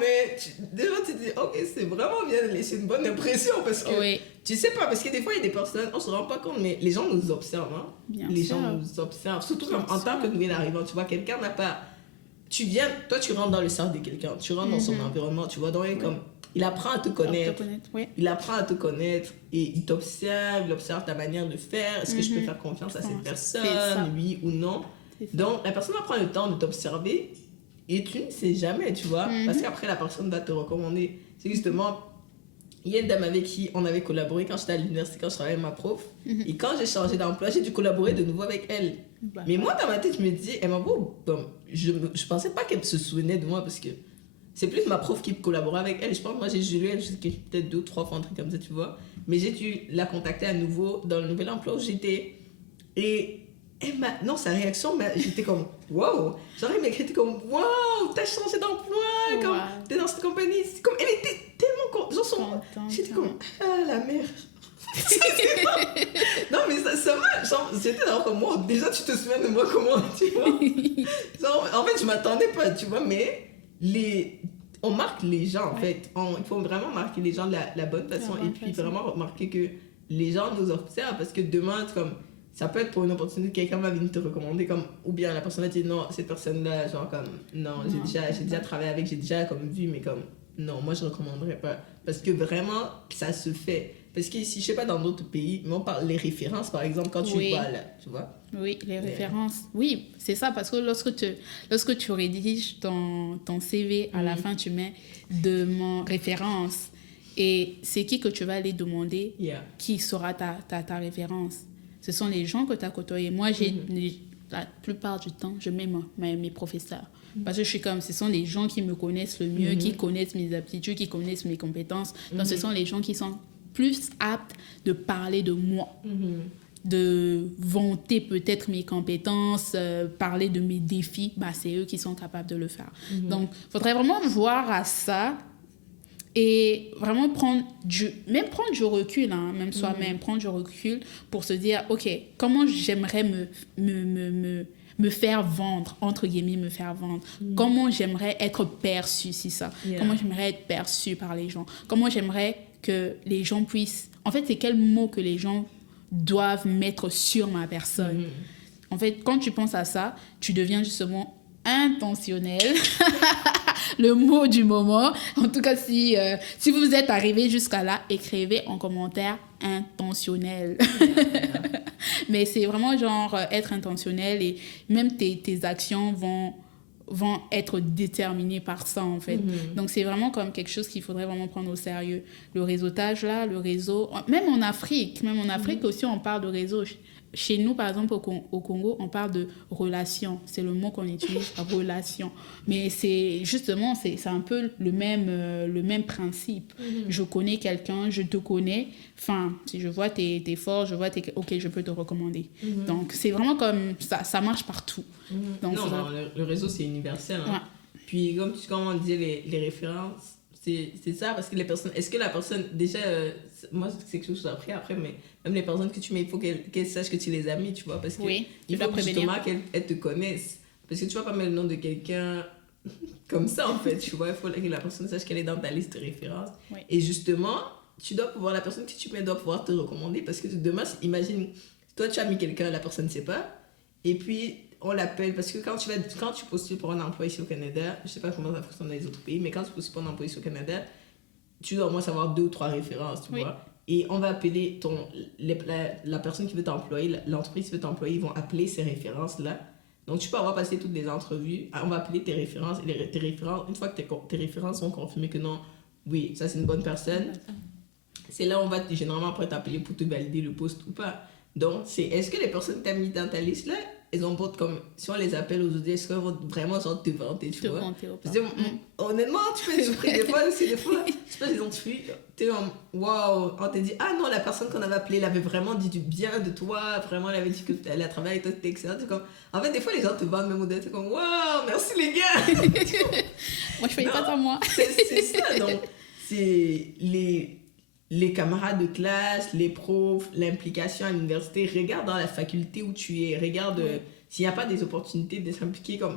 déjà tu te dis, ok, c'est vraiment bien de laisser une bonne impression, parce que tu sais pas, parce que des fois il y a des personnes, on se rend pas compte, mais les gens nous observent, hein. Les gens nous observent, surtout en tant que nouvel arrivant, tu vois, quelqu'un n'a pas, toi tu rentres dans le cercle de quelqu'un, tu rentres dans son environnement, tu vois, donc comme, il apprend à te connaître, il apprend à te connaître, et il t'observe, il observe ta manière de faire, est-ce que je peux faire confiance à cette personne, oui ou non. Donc la personne va prendre le temps de t'observer. Et tu ne sais jamais, tu vois, parce qu'après, la personne va te recommander. C'est justement, il y a une dame avec qui on avait collaboré quand j'étais à l'université, quand je travaillais avec ma prof. Et quand j'ai changé d'emploi, j'ai dû collaborer de nouveau avec elle. Mais moi, dans ma tête, je me dis, elle m'a je pensais pas qu'elle se souvenait de moi, parce que c'est plus ma prof qui collaborait avec elle. Je pense que moi, j'ai juré elle jusqu'à peut-être 2 ou 3 fois, un truc comme ça, tu vois. Mais j'ai dû la contacter à nouveau dans le nouvel emploi où j'étais. Et non, sa réaction, j'étais comme wow. Genre, elle m'écrit comme wow, t'as changé d'emploi, comme t'es dans cette compagnie. Comme, elle était tellement contente. J'étais comme ah, la mère. Non, mais ça m'a. Genre, j'étais là comme moi. Déjà, tu te souviens de moi comment, tu vois. Genre, en fait, je m'attendais pas, tu vois, mais on marque les gens, en fait. Il faut vraiment marquer les gens de la bonne façon, et puis vraiment remarquer que les gens nous observent, parce que demain, comme. Ça peut être pour une opportunité, quelqu'un va venir te recommander, comme, ou bien la personne va dire non, cette personne-là, genre comme, non, j'ai déjà travaillé avec, j'ai déjà comme vu, mais comme, non, moi je recommanderais pas. Parce que vraiment, ça se fait. Parce que si je sais pas, dans d'autres pays, mais on parle les références, par exemple, quand tu vois là, tu vois. Oui, les références. Oui, c'est ça, parce que lorsque tu rédiges ton CV, à la fin, tu mets demande référence. Et c'est qui que tu vas aller demander, qui sera ta référence. Ce sont les gens que tu as côtoyés. Moi, la plupart du temps, je mets mes professeurs. Parce que je suis comme, ce sont les gens qui me connaissent le mieux, qui connaissent mes aptitudes, qui connaissent mes compétences. Donc, ce sont les gens qui sont plus aptes de parler de moi, de vanter peut-être mes compétences, parler de mes défis. Bah, c'est eux qui sont capables de le faire. Donc, il faudrait vraiment voir à ça. Et vraiment prendre du recul, hein, même soi-même, prendre du recul pour se dire, ok, comment j'aimerais me faire vendre, entre guillemets, me faire vendre. Comment j'aimerais être perçue, c'est ça. Comment j'aimerais être perçue par les gens. Comment j'aimerais que les gens puissent... En fait, c'est quels mots que les gens doivent mettre sur ma personne. En fait, quand tu penses à ça, tu deviens justement intentionnel. Le mot du moment. En tout cas, si vous êtes arrivé jusqu'à là, écrivez en commentaire intentionnel. Mais c'est vraiment genre être intentionnel et même tes actions vont être déterminées par ça, en fait. Donc, c'est vraiment comme quelque chose qu'il faudrait vraiment prendre au sérieux. Le réseautage, là, le réseau... Même en Afrique aussi, on parle de réseau. Chez nous, par exemple, au Congo, on parle de relation. C'est le mot qu'on utilise, relation. Mais c'est justement, c'est un peu le même principe. Je connais quelqu'un, je te connais. Enfin, si je vois t'es fort, je vois ok, je peux te recommander. Donc, c'est vraiment comme ça marche partout. Donc, non, le réseau, c'est universel. Hein. Ouais. Puis, comme on disait, les références, c'est ça, parce que les personnes... Est-ce que la personne... Déjà, moi, c'est quelque chose que j'ai appris après, mais même les personnes que tu mets, il faut qu'elles sachent que tu les as mis, tu vois, parce que il faut justement qu'elles te connaissent. Parce que tu vas pas mettre le nom de quelqu'un comme ça, en fait, tu vois. Il faut que la personne sache qu'elle est dans ta liste de références. Oui. Et justement, la personne que tu mets doit pouvoir te recommander, parce que demain, imagine, toi, tu as mis quelqu'un, la personne ne sait pas, et puis... on l'appelle parce que quand tu postules pour un emploi ici au Canada, je sais pas comment ça fonctionne dans les autres pays, mais quand tu postules pour un emploi ici au Canada, tu dois au moins savoir 2 ou 3 références, tu vois. Et on va appeler la personne qui veut t'employer, l'entreprise qui veut t'employer, ils vont appeler ces références-là. Donc, tu peux avoir passé toutes les entrevues, on va appeler tes références, et tes références, une fois que tes références sont confirmées que non, oui, ça c'est une bonne personne, c'est là où on va généralement après t'appeler pour te valider le poste ou pas. Donc, est-ce que les personnes que tu as mis dans ta liste-là, elles ont pas comme si on les appelle aujourd'hui, est-ce qu'elles vont vraiment genre te vanter, tu vois? Parce que, honnêtement, tu peux être surpris des fois, tu peux les entrevues, tu es comme waouh, on te dit ah non, la personne qu'on avait appelée, elle avait vraiment dit du bien de toi, vraiment elle avait dit qu'elle a travaillé avec toi, c'était excellent. Comme, en fait, des fois les gens te vantent même au début, tu es comme waouh, merci les gars. Moi je fais pas ça moi. C'est ça, donc c'est les camarades de classe, les profs, l'implication à l'université, regarde dans la faculté où tu es, regarde s'il n'y a pas des opportunités de s'impliquer comme,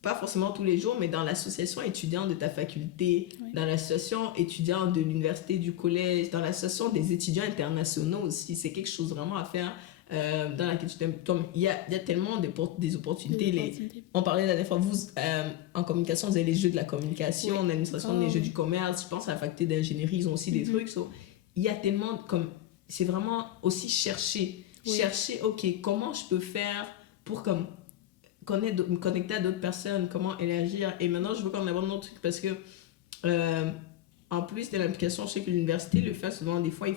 pas forcément tous les jours, mais dans l'association étudiante de ta faculté, dans l'association étudiante de l'université, du collège, dans l'association des étudiants internationaux aussi, c'est quelque chose vraiment à faire dans laquelle tu t'aimes. Il y a tellement des opportunités. On parlait la dernière fois, vous, en communication, vous avez les jeux de la communication, en administration, les jeux du commerce, je pense à la faculté d'ingénierie, ils ont aussi des trucs. Il y a tellement, c'est vraiment aussi chercher, ok, comment je peux faire pour me connecter à d'autres personnes, comment élargir. Et maintenant, je veux qu'on aborde un autre truc parce que, en plus de l'implication, je sais que l'université le fait souvent, des fois,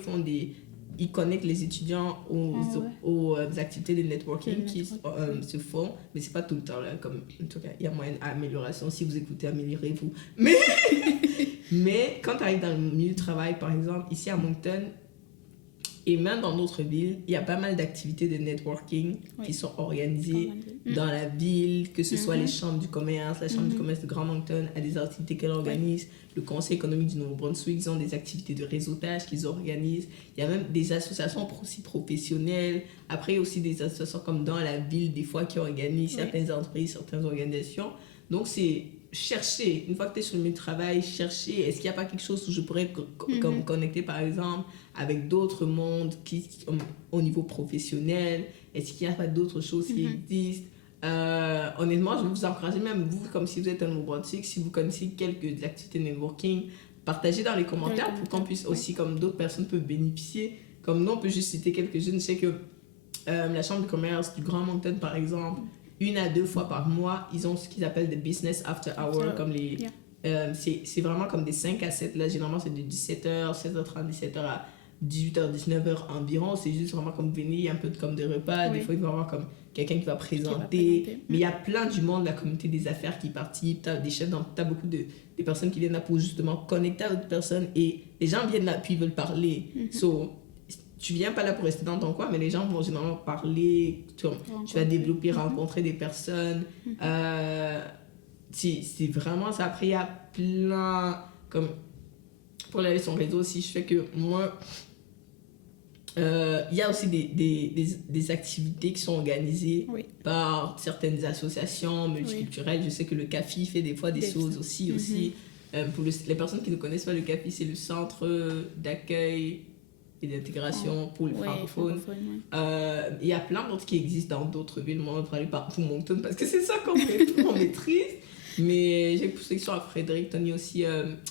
ils connectent les étudiants aux activités de networking qui se font, mais c'est pas tout le temps là, comme en tout cas il y a moyen d'amélioration, si vous écoutez, améliorez-vous, mais quand tu arrives dans le milieu du travail, par exemple ici à Moncton et même dans d'autres villes, il y a pas mal d'activités de networking qui sont organisées dans la ville, que ce soit les chambres du commerce, la chambre du commerce de Grand Moncton a des activités qu'elle organise, le Conseil économique du Nouveau-Brunswick, ils ont des activités de réseautage qu'ils organisent. Il y a même des associations aussi professionnelles. Après, il y a aussi des associations comme dans la ville, des fois, qui organisent certaines entreprises, certaines organisations. Donc, c'est chercher. Une fois que tu es sur le milieu de travail, chercher. Est-ce qu'il n'y a pas quelque chose où je pourrais me connecter, par exemple, avec d'autres mondes au niveau professionnel? Est-ce qu'il n'y a pas d'autres choses qui existent? Honnêtement, je vais vous encourager, même vous, comme si vous êtes un Nouveau-Brunswick, si vous connaissez quelques activités de networking, partagez dans les commentaires pour qu'on puisse aussi, comme d'autres personnes peuvent bénéficier. Comme nous, on peut juste citer quelques-unes. Je sais que la chambre de commerce du Grand Moncton, par exemple, 1 à 2 fois par mois, ils ont ce qu'ils appellent des business after hour, comme c'est vraiment comme des 5 à 7, là, généralement c'est de 17h, 16h30, 17h à 18h, 19h environ. C'est juste vraiment comme venir, il y a un peu comme des repas, des fois il va y avoir comme quelqu'un qui va présenter, mais il y a plein du monde de la communauté des affaires qui participent, tu as des chefs, tu as beaucoup des personnes qui viennent là pour justement connecter à d'autres personnes et les gens viennent là puis ils veulent parler. Tu viens pas là pour rester dans ton coin, mais les gens vont généralement parler, tu vas développer, rencontrer des personnes. C'est vraiment ça. Après, il y a plein, comme pour la leçon réseau aussi, je fais que moi, il y a aussi des activités qui sont organisées par certaines associations multiculturelles. Je sais que le CAFI fait des fois des choses aussi. Pour les personnes qui ne connaissent pas le CAFI, c'est le centre d'accueil et d'intégration pour les francophones. Il y a plein d'autres qui existent dans d'autres villes. Moi, on va parler par Moncton parce que c'est ça qu'on maîtrise. Mais j'ai poussé sur Frédéric Tony aussi.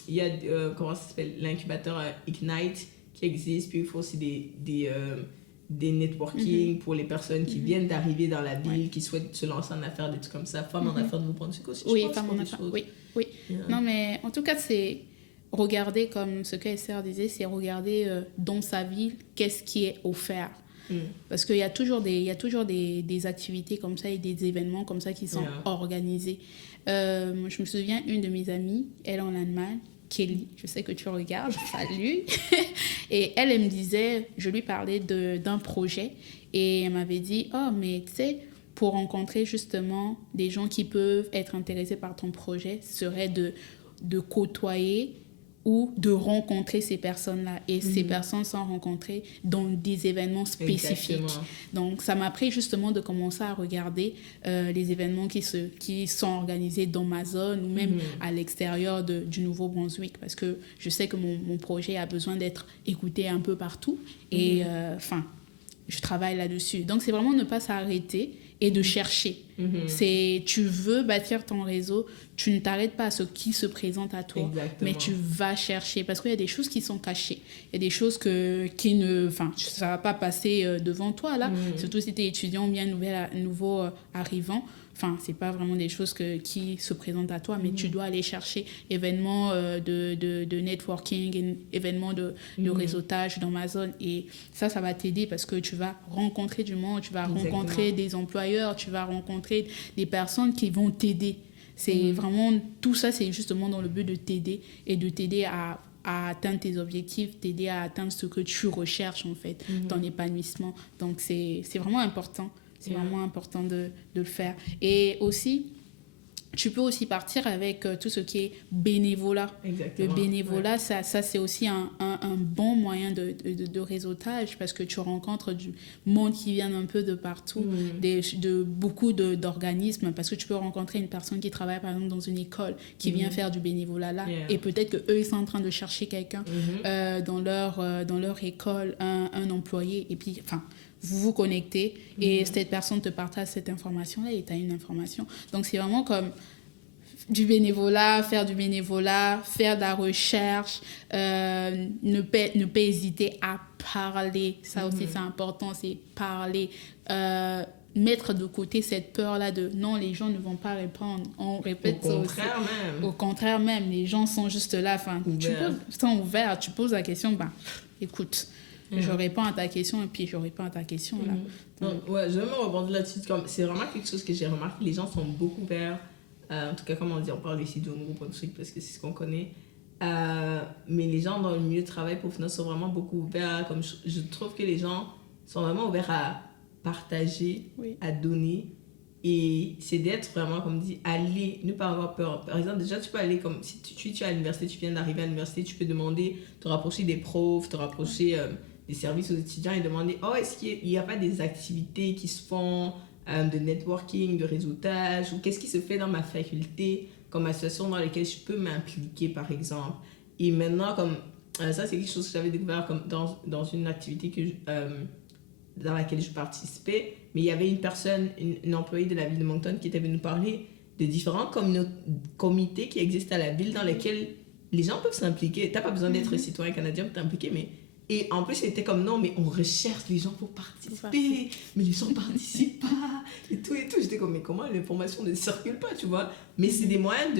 Il y a, comment ça s'appelle, l'incubateur Ignite qui existe. Puis il faut aussi des networking pour les personnes qui viennent d'arriver dans la ville, qui souhaitent se lancer en affaires, des trucs comme ça. Femmes en affaires de Nouveau-Brunswick aussi. Oui, femmes en affaires. Oui. Yeah. Non, mais en tout cas, c'est regarder, comme ce que Esther disait, c'est regarder dans sa ville qu'est-ce qui est offert. Parce qu'il y a toujours des activités comme ça et des événements comme ça qui sont organisés. Je me souviens, une de mes amies, elle en Allemagne, Kelly, je sais que tu regardes, salut. Et elle me disait, je lui parlais d'un projet et elle m'avait dit, oh, mais tu sais, pour rencontrer justement des gens qui peuvent être intéressés par ton projet, serait de côtoyer ou de rencontrer ces personnes-là. Et ces personnes sont rencontrées dans des événements spécifiques. Exactement. Donc, ça m'a pris justement de commencer à regarder les événements qui sont organisés dans ma zone ou même à l'extérieur du Nouveau-Brunswick, parce que je sais que mon projet a besoin d'être écouté un peu partout. Et je travaille là-dessus. Donc, c'est vraiment ne pas s'arrêter et de chercher. Tu veux bâtir ton réseau, tu ne t'arrêtes pas à ce qui se présente à toi. Exactement. Mais tu vas chercher, parce qu'il y a des choses qui sont cachées. Il y a des choses qui ne... Enfin, ça ne va pas passer devant toi, là. Surtout si tu es étudiant ou bien nouveau arrivant. Enfin, ce n'est pas vraiment des choses qui se présentent à toi, mais tu dois aller chercher événements de networking, événements de réseautage dans ma zone. Et ça va t'aider parce que tu vas rencontrer du monde, tu vas rencontrer des employeurs, tu vas rencontrer des personnes qui vont t'aider. C'est vraiment... Tout ça, c'est justement dans le but de t'aider et de t'aider à atteindre tes objectifs, t'aider à atteindre ce que tu recherches, en fait, ton épanouissement. Donc, c'est vraiment important. C'est vraiment important de le faire. Et aussi, tu peux aussi partir avec tout ce qui est bénévolat. Exactement. Le bénévolat, ça c'est aussi un bon moyen de réseautage parce que tu rencontres du monde qui vient un peu de partout, de beaucoup d'organismes, parce que tu peux rencontrer une personne qui travaille par exemple dans une école qui vient faire du bénévolat là et peut-être qu'eux ils sont en train de chercher quelqu'un dans leur école, un employé, et puis enfin vous vous connectez et cette personne te partage cette information-là et tu as une information. Donc, c'est vraiment comme du bénévolat, faire de la recherche, ne pas hésiter à parler. Ça aussi, c'est important, c'est parler. Mettre de côté cette peur-là de non, les gens ne vont pas répondre. On répète ça aussi. Au contraire même, les gens sont juste là. Enfin, ils sont ouverts, tu poses la question, écoute. Je réponds à ta question et puis je réponds à ta question là. Ouais, je vais me rebondir là-dessus. C'est vraiment quelque chose que j'ai remarqué. Les gens sont beaucoup ouverts. En tout cas, comme on dit, on parle ici de Nouveau-Brunswick parce que c'est ce qu'on connaît. Mais les gens dans le milieu de travail professionnel sont vraiment beaucoup ouverts. Comme je trouve que les gens sont vraiment ouverts à partager, à donner. Et c'est d'être vraiment, comme dit, aller, ne pas avoir peur. Par exemple, déjà, tu peux aller comme si tu es à l'université, tu viens d'arriver à l'université, tu peux demander, te rapprocher des profs, te rapprocher des services aux étudiants et demander est-ce qu'il n'y a pas des activités qui se font de networking, de réseautage, ou qu'est-ce qui se fait dans ma faculté comme association dans laquelle je peux m'impliquer, par exemple. Et maintenant, comme ça, c'est quelque chose que j'avais découvert comme dans une activité dans laquelle je participais. Mais il y avait une personne, une employée de la ville de Moncton qui était venue nous parler de différents comités qui existent à la ville dans lesquels les gens peuvent s'impliquer. Tu n'as pas besoin d'être citoyen canadien pour t'impliquer, mais... Et en plus, c'était comme non, mais on recherche les gens pour participer, mais les gens ne participent pas, et tout. J'étais comme, mais comment l'information ne circule pas, tu vois? Mais c'est des moyens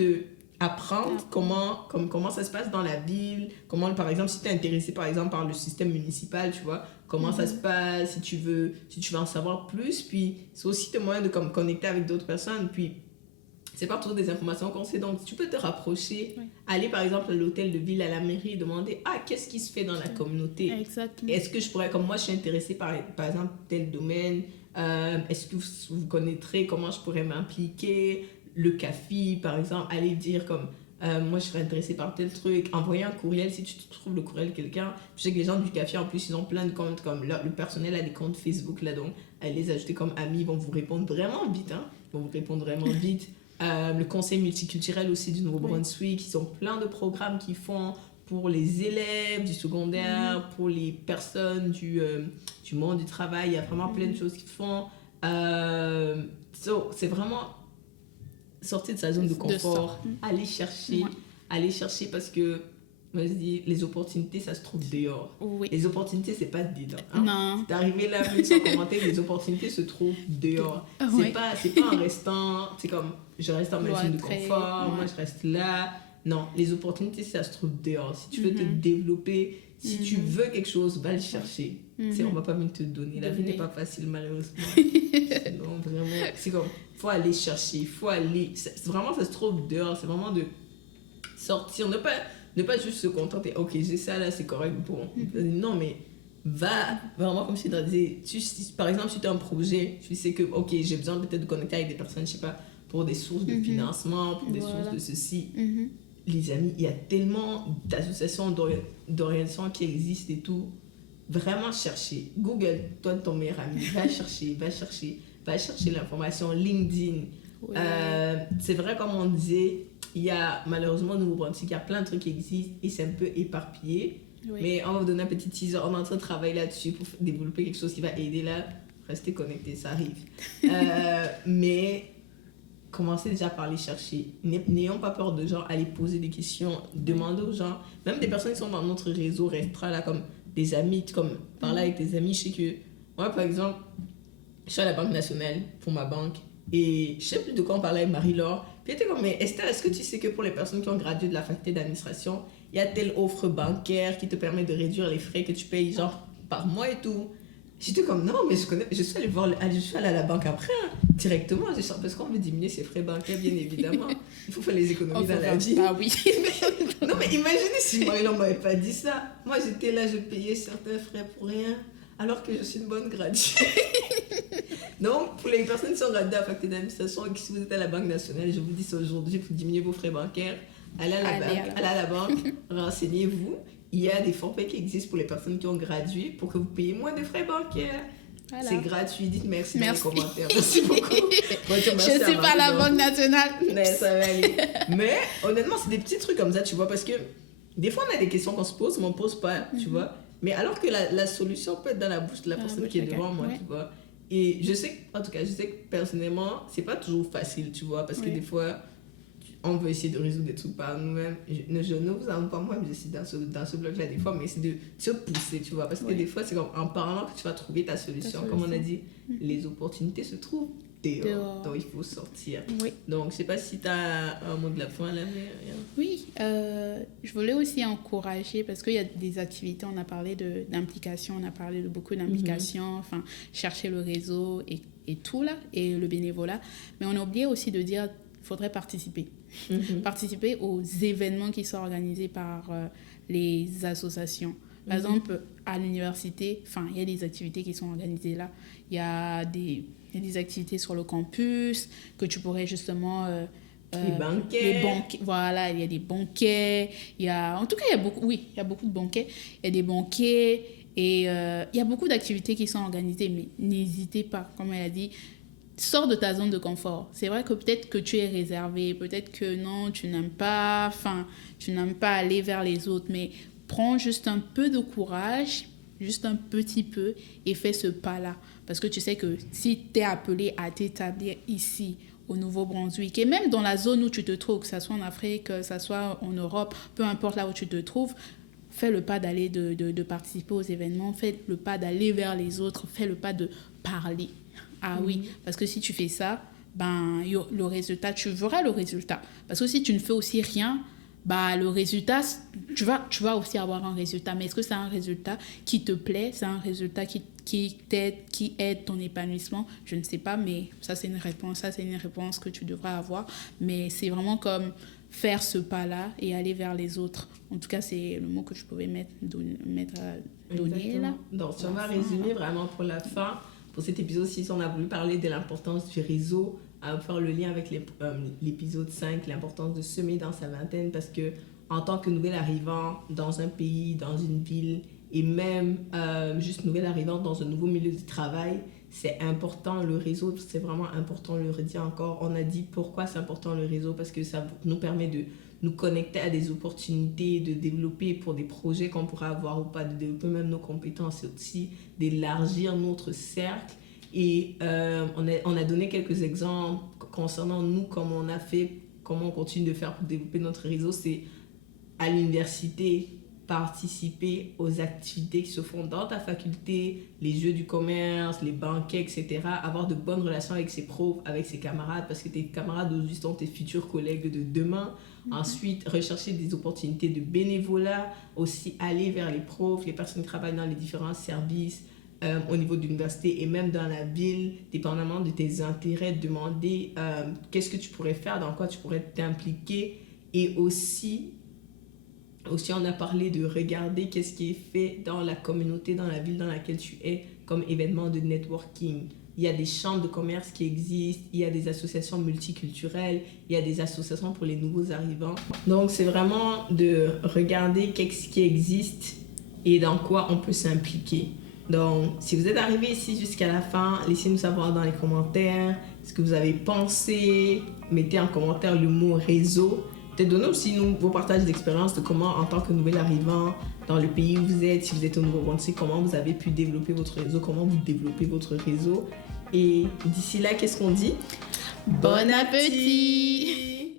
d'apprendre comment ça se passe dans la ville, comment, par exemple, si tu es intéressé par exemple par le système municipal, tu vois, comment ça se passe, si tu veux en savoir plus. Puis c'est aussi des moyens de connecter avec d'autres personnes. Puis c'est pas toujours des informations qu'on sait, donc tu peux te rapprocher, aller par exemple à l'hôtel de ville, à la mairie, demander qu'est-ce qui se fait dans la communauté. Exactement. Est-ce que je pourrais, comme moi je suis intéressée par exemple tel domaine, est-ce que vous connaîtrez comment je pourrais m'impliquer, le CAFI par exemple, aller dire comme moi je serais intéressée par tel truc, envoyer un courriel si tu trouves le courriel de quelqu'un. Je sais que les gens du CAFI en plus ils ont plein de comptes, comme le personnel a des comptes Facebook là, donc allez les ajouter comme amis, ils vont vous répondre vraiment vite, le conseil multiculturel aussi du Nouveau-Brunswick, ils ont plein de programmes qu'ils font pour les élèves du secondaire, pour les personnes du monde du travail. Il y a vraiment plein de choses qu'ils font. C'est vraiment sortir de sa zone de confort, aller chercher parce que moi je dis les opportunités ça se trouve dehors. Oui. Les opportunités c'est pas dedans. Hein? Non. C'est arrivé là, mais sans commenter, les opportunités se trouvent dehors. Oui. C'est pas en restant, c'est comme je reste en ma zone de confort, moi je reste là. Non, les opportunités ça se trouve dehors. Si tu veux te développer, si tu veux quelque chose, va le chercher. On va pas venir te donner. La vie n'est pas facile malheureusement. Non, vraiment, c'est comme faut aller chercher, faut aller. Vraiment ça se trouve dehors. C'est vraiment de sortir, ne pas juste se contenter. Ok, j'ai ça là, c'est correct, bon. Non, mais va vraiment comme si tu disais. Par exemple, si tu as un projet, tu sais que ok, j'ai besoin peut-être de connecter avec des personnes, je sais pas, pour des sources de financement, pour des sources de ceci. Les amis, il y a tellement d'associations d'orientation qui existent et tout. Vraiment chercher. Google, toi ton meilleur ami, va chercher l'information. LinkedIn. Oui. C'est vrai, comme on disait, il y a malheureusement au Nouveau-Brunswick, il y a plein de trucs qui existent et c'est un peu éparpillé. Oui. Mais on va vous donner un petit teaser. On est en train de travailler là-dessus pour développer quelque chose qui va aider là. Restez connectés, ça arrive. Mais commencez déjà par les chercher. N'ayons pas peur de genre aller poser des questions, demander aux gens, même des personnes qui sont dans notre réseau restreint là, comme des amis, comme parler avec tes amis. Je sais que moi par exemple, je suis à la Banque nationale pour ma banque et je sais plus de quoi on parlait avec Marie-Laure. Puis elle était comme, mais Esther, est-ce que tu sais que pour les personnes qui ont gradué de la faculté d'administration, il y a telle offre bancaire qui te permet de réduire les frais que tu payes genre par mois et tout. J'étais comme, non, mais je suis allée à la banque après, hein, directement, parce qu'on veut diminuer ses frais bancaires, bien évidemment. Il faut faire les économies dans la vie. Ah oui. Non, mais imaginez si Marie-Laure m'avait pas dit ça. Moi, j'étais là, je payais certains frais pour rien, alors que je suis une bonne graduée. Donc, pour les personnes qui sont graduées à la faculté d'administration et si vous êtes à la Banque nationale, je vous dis ça aujourd'hui, pour diminuer vos frais bancaires, allez à la banque, renseignez-vous. Il y a des forfaits qui existent pour les personnes qui ont gradué pour que vous payiez moins de frais bancaires. Voilà. C'est gratuit. Dites merci dans les commentaires. Merci beaucoup. Je ne suis pas à la Banque nationale. Mais ça va aller. Mais honnêtement, c'est des petits trucs comme ça, tu vois, parce que des fois, on a des questions qu'on se pose, mais on ne pose pas, tu vois. Mais alors que la solution peut être dans la bouche de la personne qui est devant moi, tu vois. Et je sais que personnellement, c'est pas toujours facile, tu vois, parce que des fois, on veut essayer de résoudre des trucs par nous-mêmes. Je ne vous avoue pas moi, mais je suis dans ce bloc-là des fois, mais c'est de se pousser, tu vois, parce que des fois, c'est comme en parlant que tu vas trouver ta solution. Comme on a dit, les opportunités se trouvent dehors. Donc, il faut sortir. Oui. Donc, je sais pas si tu as un mot de la fin là, mais... Oui, je voulais aussi encourager, parce qu'il y a des activités, on a parlé d'implication, on a parlé de beaucoup d'implication, enfin, chercher le réseau et tout là, et le bénévolat, mais on a oublié aussi de dire il faudrait participer. Participer aux événements qui sont organisés par les associations. Par exemple, à l'université, il y a des activités qui sont organisées là. Il y a des activités sur le campus que tu pourrais justement... les banquets. Voilà, il y a des banquets. En tout cas, il y a beaucoup de banquets. Il y a des banquets et il y a beaucoup d'activités qui sont organisées, mais n'hésitez pas, comme elle a dit, sors de ta zone de confort. C'est vrai que peut-être que tu es réservé, peut-être que non, tu n'aimes pas aller vers les autres, mais prends juste un peu de courage, juste un petit peu, et fais ce pas-là. Parce que tu sais que si tu es appelé à t'établir ici, au Nouveau-Brunswick, et même dans la zone où tu te trouves, que ce soit en Afrique, que ce soit en Europe, peu importe là où tu te trouves, fais le pas d'aller de participer aux événements, fais le pas d'aller vers les autres, fais le pas de parler. Ah oui, parce que si tu fais ça, le résultat, tu verras le résultat. Parce que si tu ne fais aussi rien, le résultat, tu vas aussi avoir un résultat. Mais est-ce que c'est un résultat qui te plaît? C'est un résultat qui t'aide, qui aide ton épanouissement? Je ne sais pas, mais ça, c'est une réponse que tu devras avoir. Mais c'est vraiment comme faire ce pas-là et aller vers les autres. En tout cas, c'est le mot que je pouvais donner là. Donc, on va résumer vraiment pour la fin. Pour cet épisode-ci, on a voulu parler de l'importance du réseau, à faire le lien avec l'épisode 5, l'importance de semer dans sa vingtaine, parce que en tant que nouvel arrivant dans un pays, dans une ville, et même juste nouvel arrivant dans un nouveau milieu de travail, c'est important le réseau, c'est vraiment important, le redire encore. On a dit pourquoi c'est important le réseau, parce que ça nous permet de nous connecter à des opportunités, de développer pour des projets qu'on pourrait avoir ou pas, de développer même nos compétences et aussi d'élargir notre cercle. Et on a donné quelques exemples concernant nous, comment on a fait, comment on continue de faire pour développer notre réseau. C'est à l'université, participer aux activités qui se font dans ta faculté, les jeux du commerce, les banquets, etc. Avoir de bonnes relations avec ses profs, avec ses camarades, parce que tes camarades aujourd'hui sont tes futurs collègues de demain. Ensuite, rechercher des opportunités de bénévolat, aussi aller vers les profs, les personnes qui travaillent dans les différents services au niveau de l'université et même dans la ville, dépendamment de tes intérêts, demander qu'est-ce que tu pourrais faire, dans quoi tu pourrais t'impliquer. Et aussi, on a parlé de regarder qu'est-ce qui est fait dans la communauté, dans la ville dans laquelle tu es, comme événement de networking. Il y a des chambres de commerce qui existent, il y a des associations multiculturelles, il y a des associations pour les nouveaux arrivants. Donc, c'est vraiment de regarder qu'est-ce qui existe et dans quoi on peut s'impliquer. Donc, si vous êtes arrivé ici jusqu'à la fin, laissez-nous savoir dans les commentaires ce que vous avez pensé. Mettez en commentaire le mot réseau. Peut-être donnez aussi vos partages d'expérience de comment, en tant que nouvel arrivant dans le pays où vous êtes, si vous êtes au Nouveau-Brunswick, comment vous avez pu développer votre réseau, comment vous développez votre réseau. Et d'ici là, qu'est-ce qu'on dit? Bon appétit!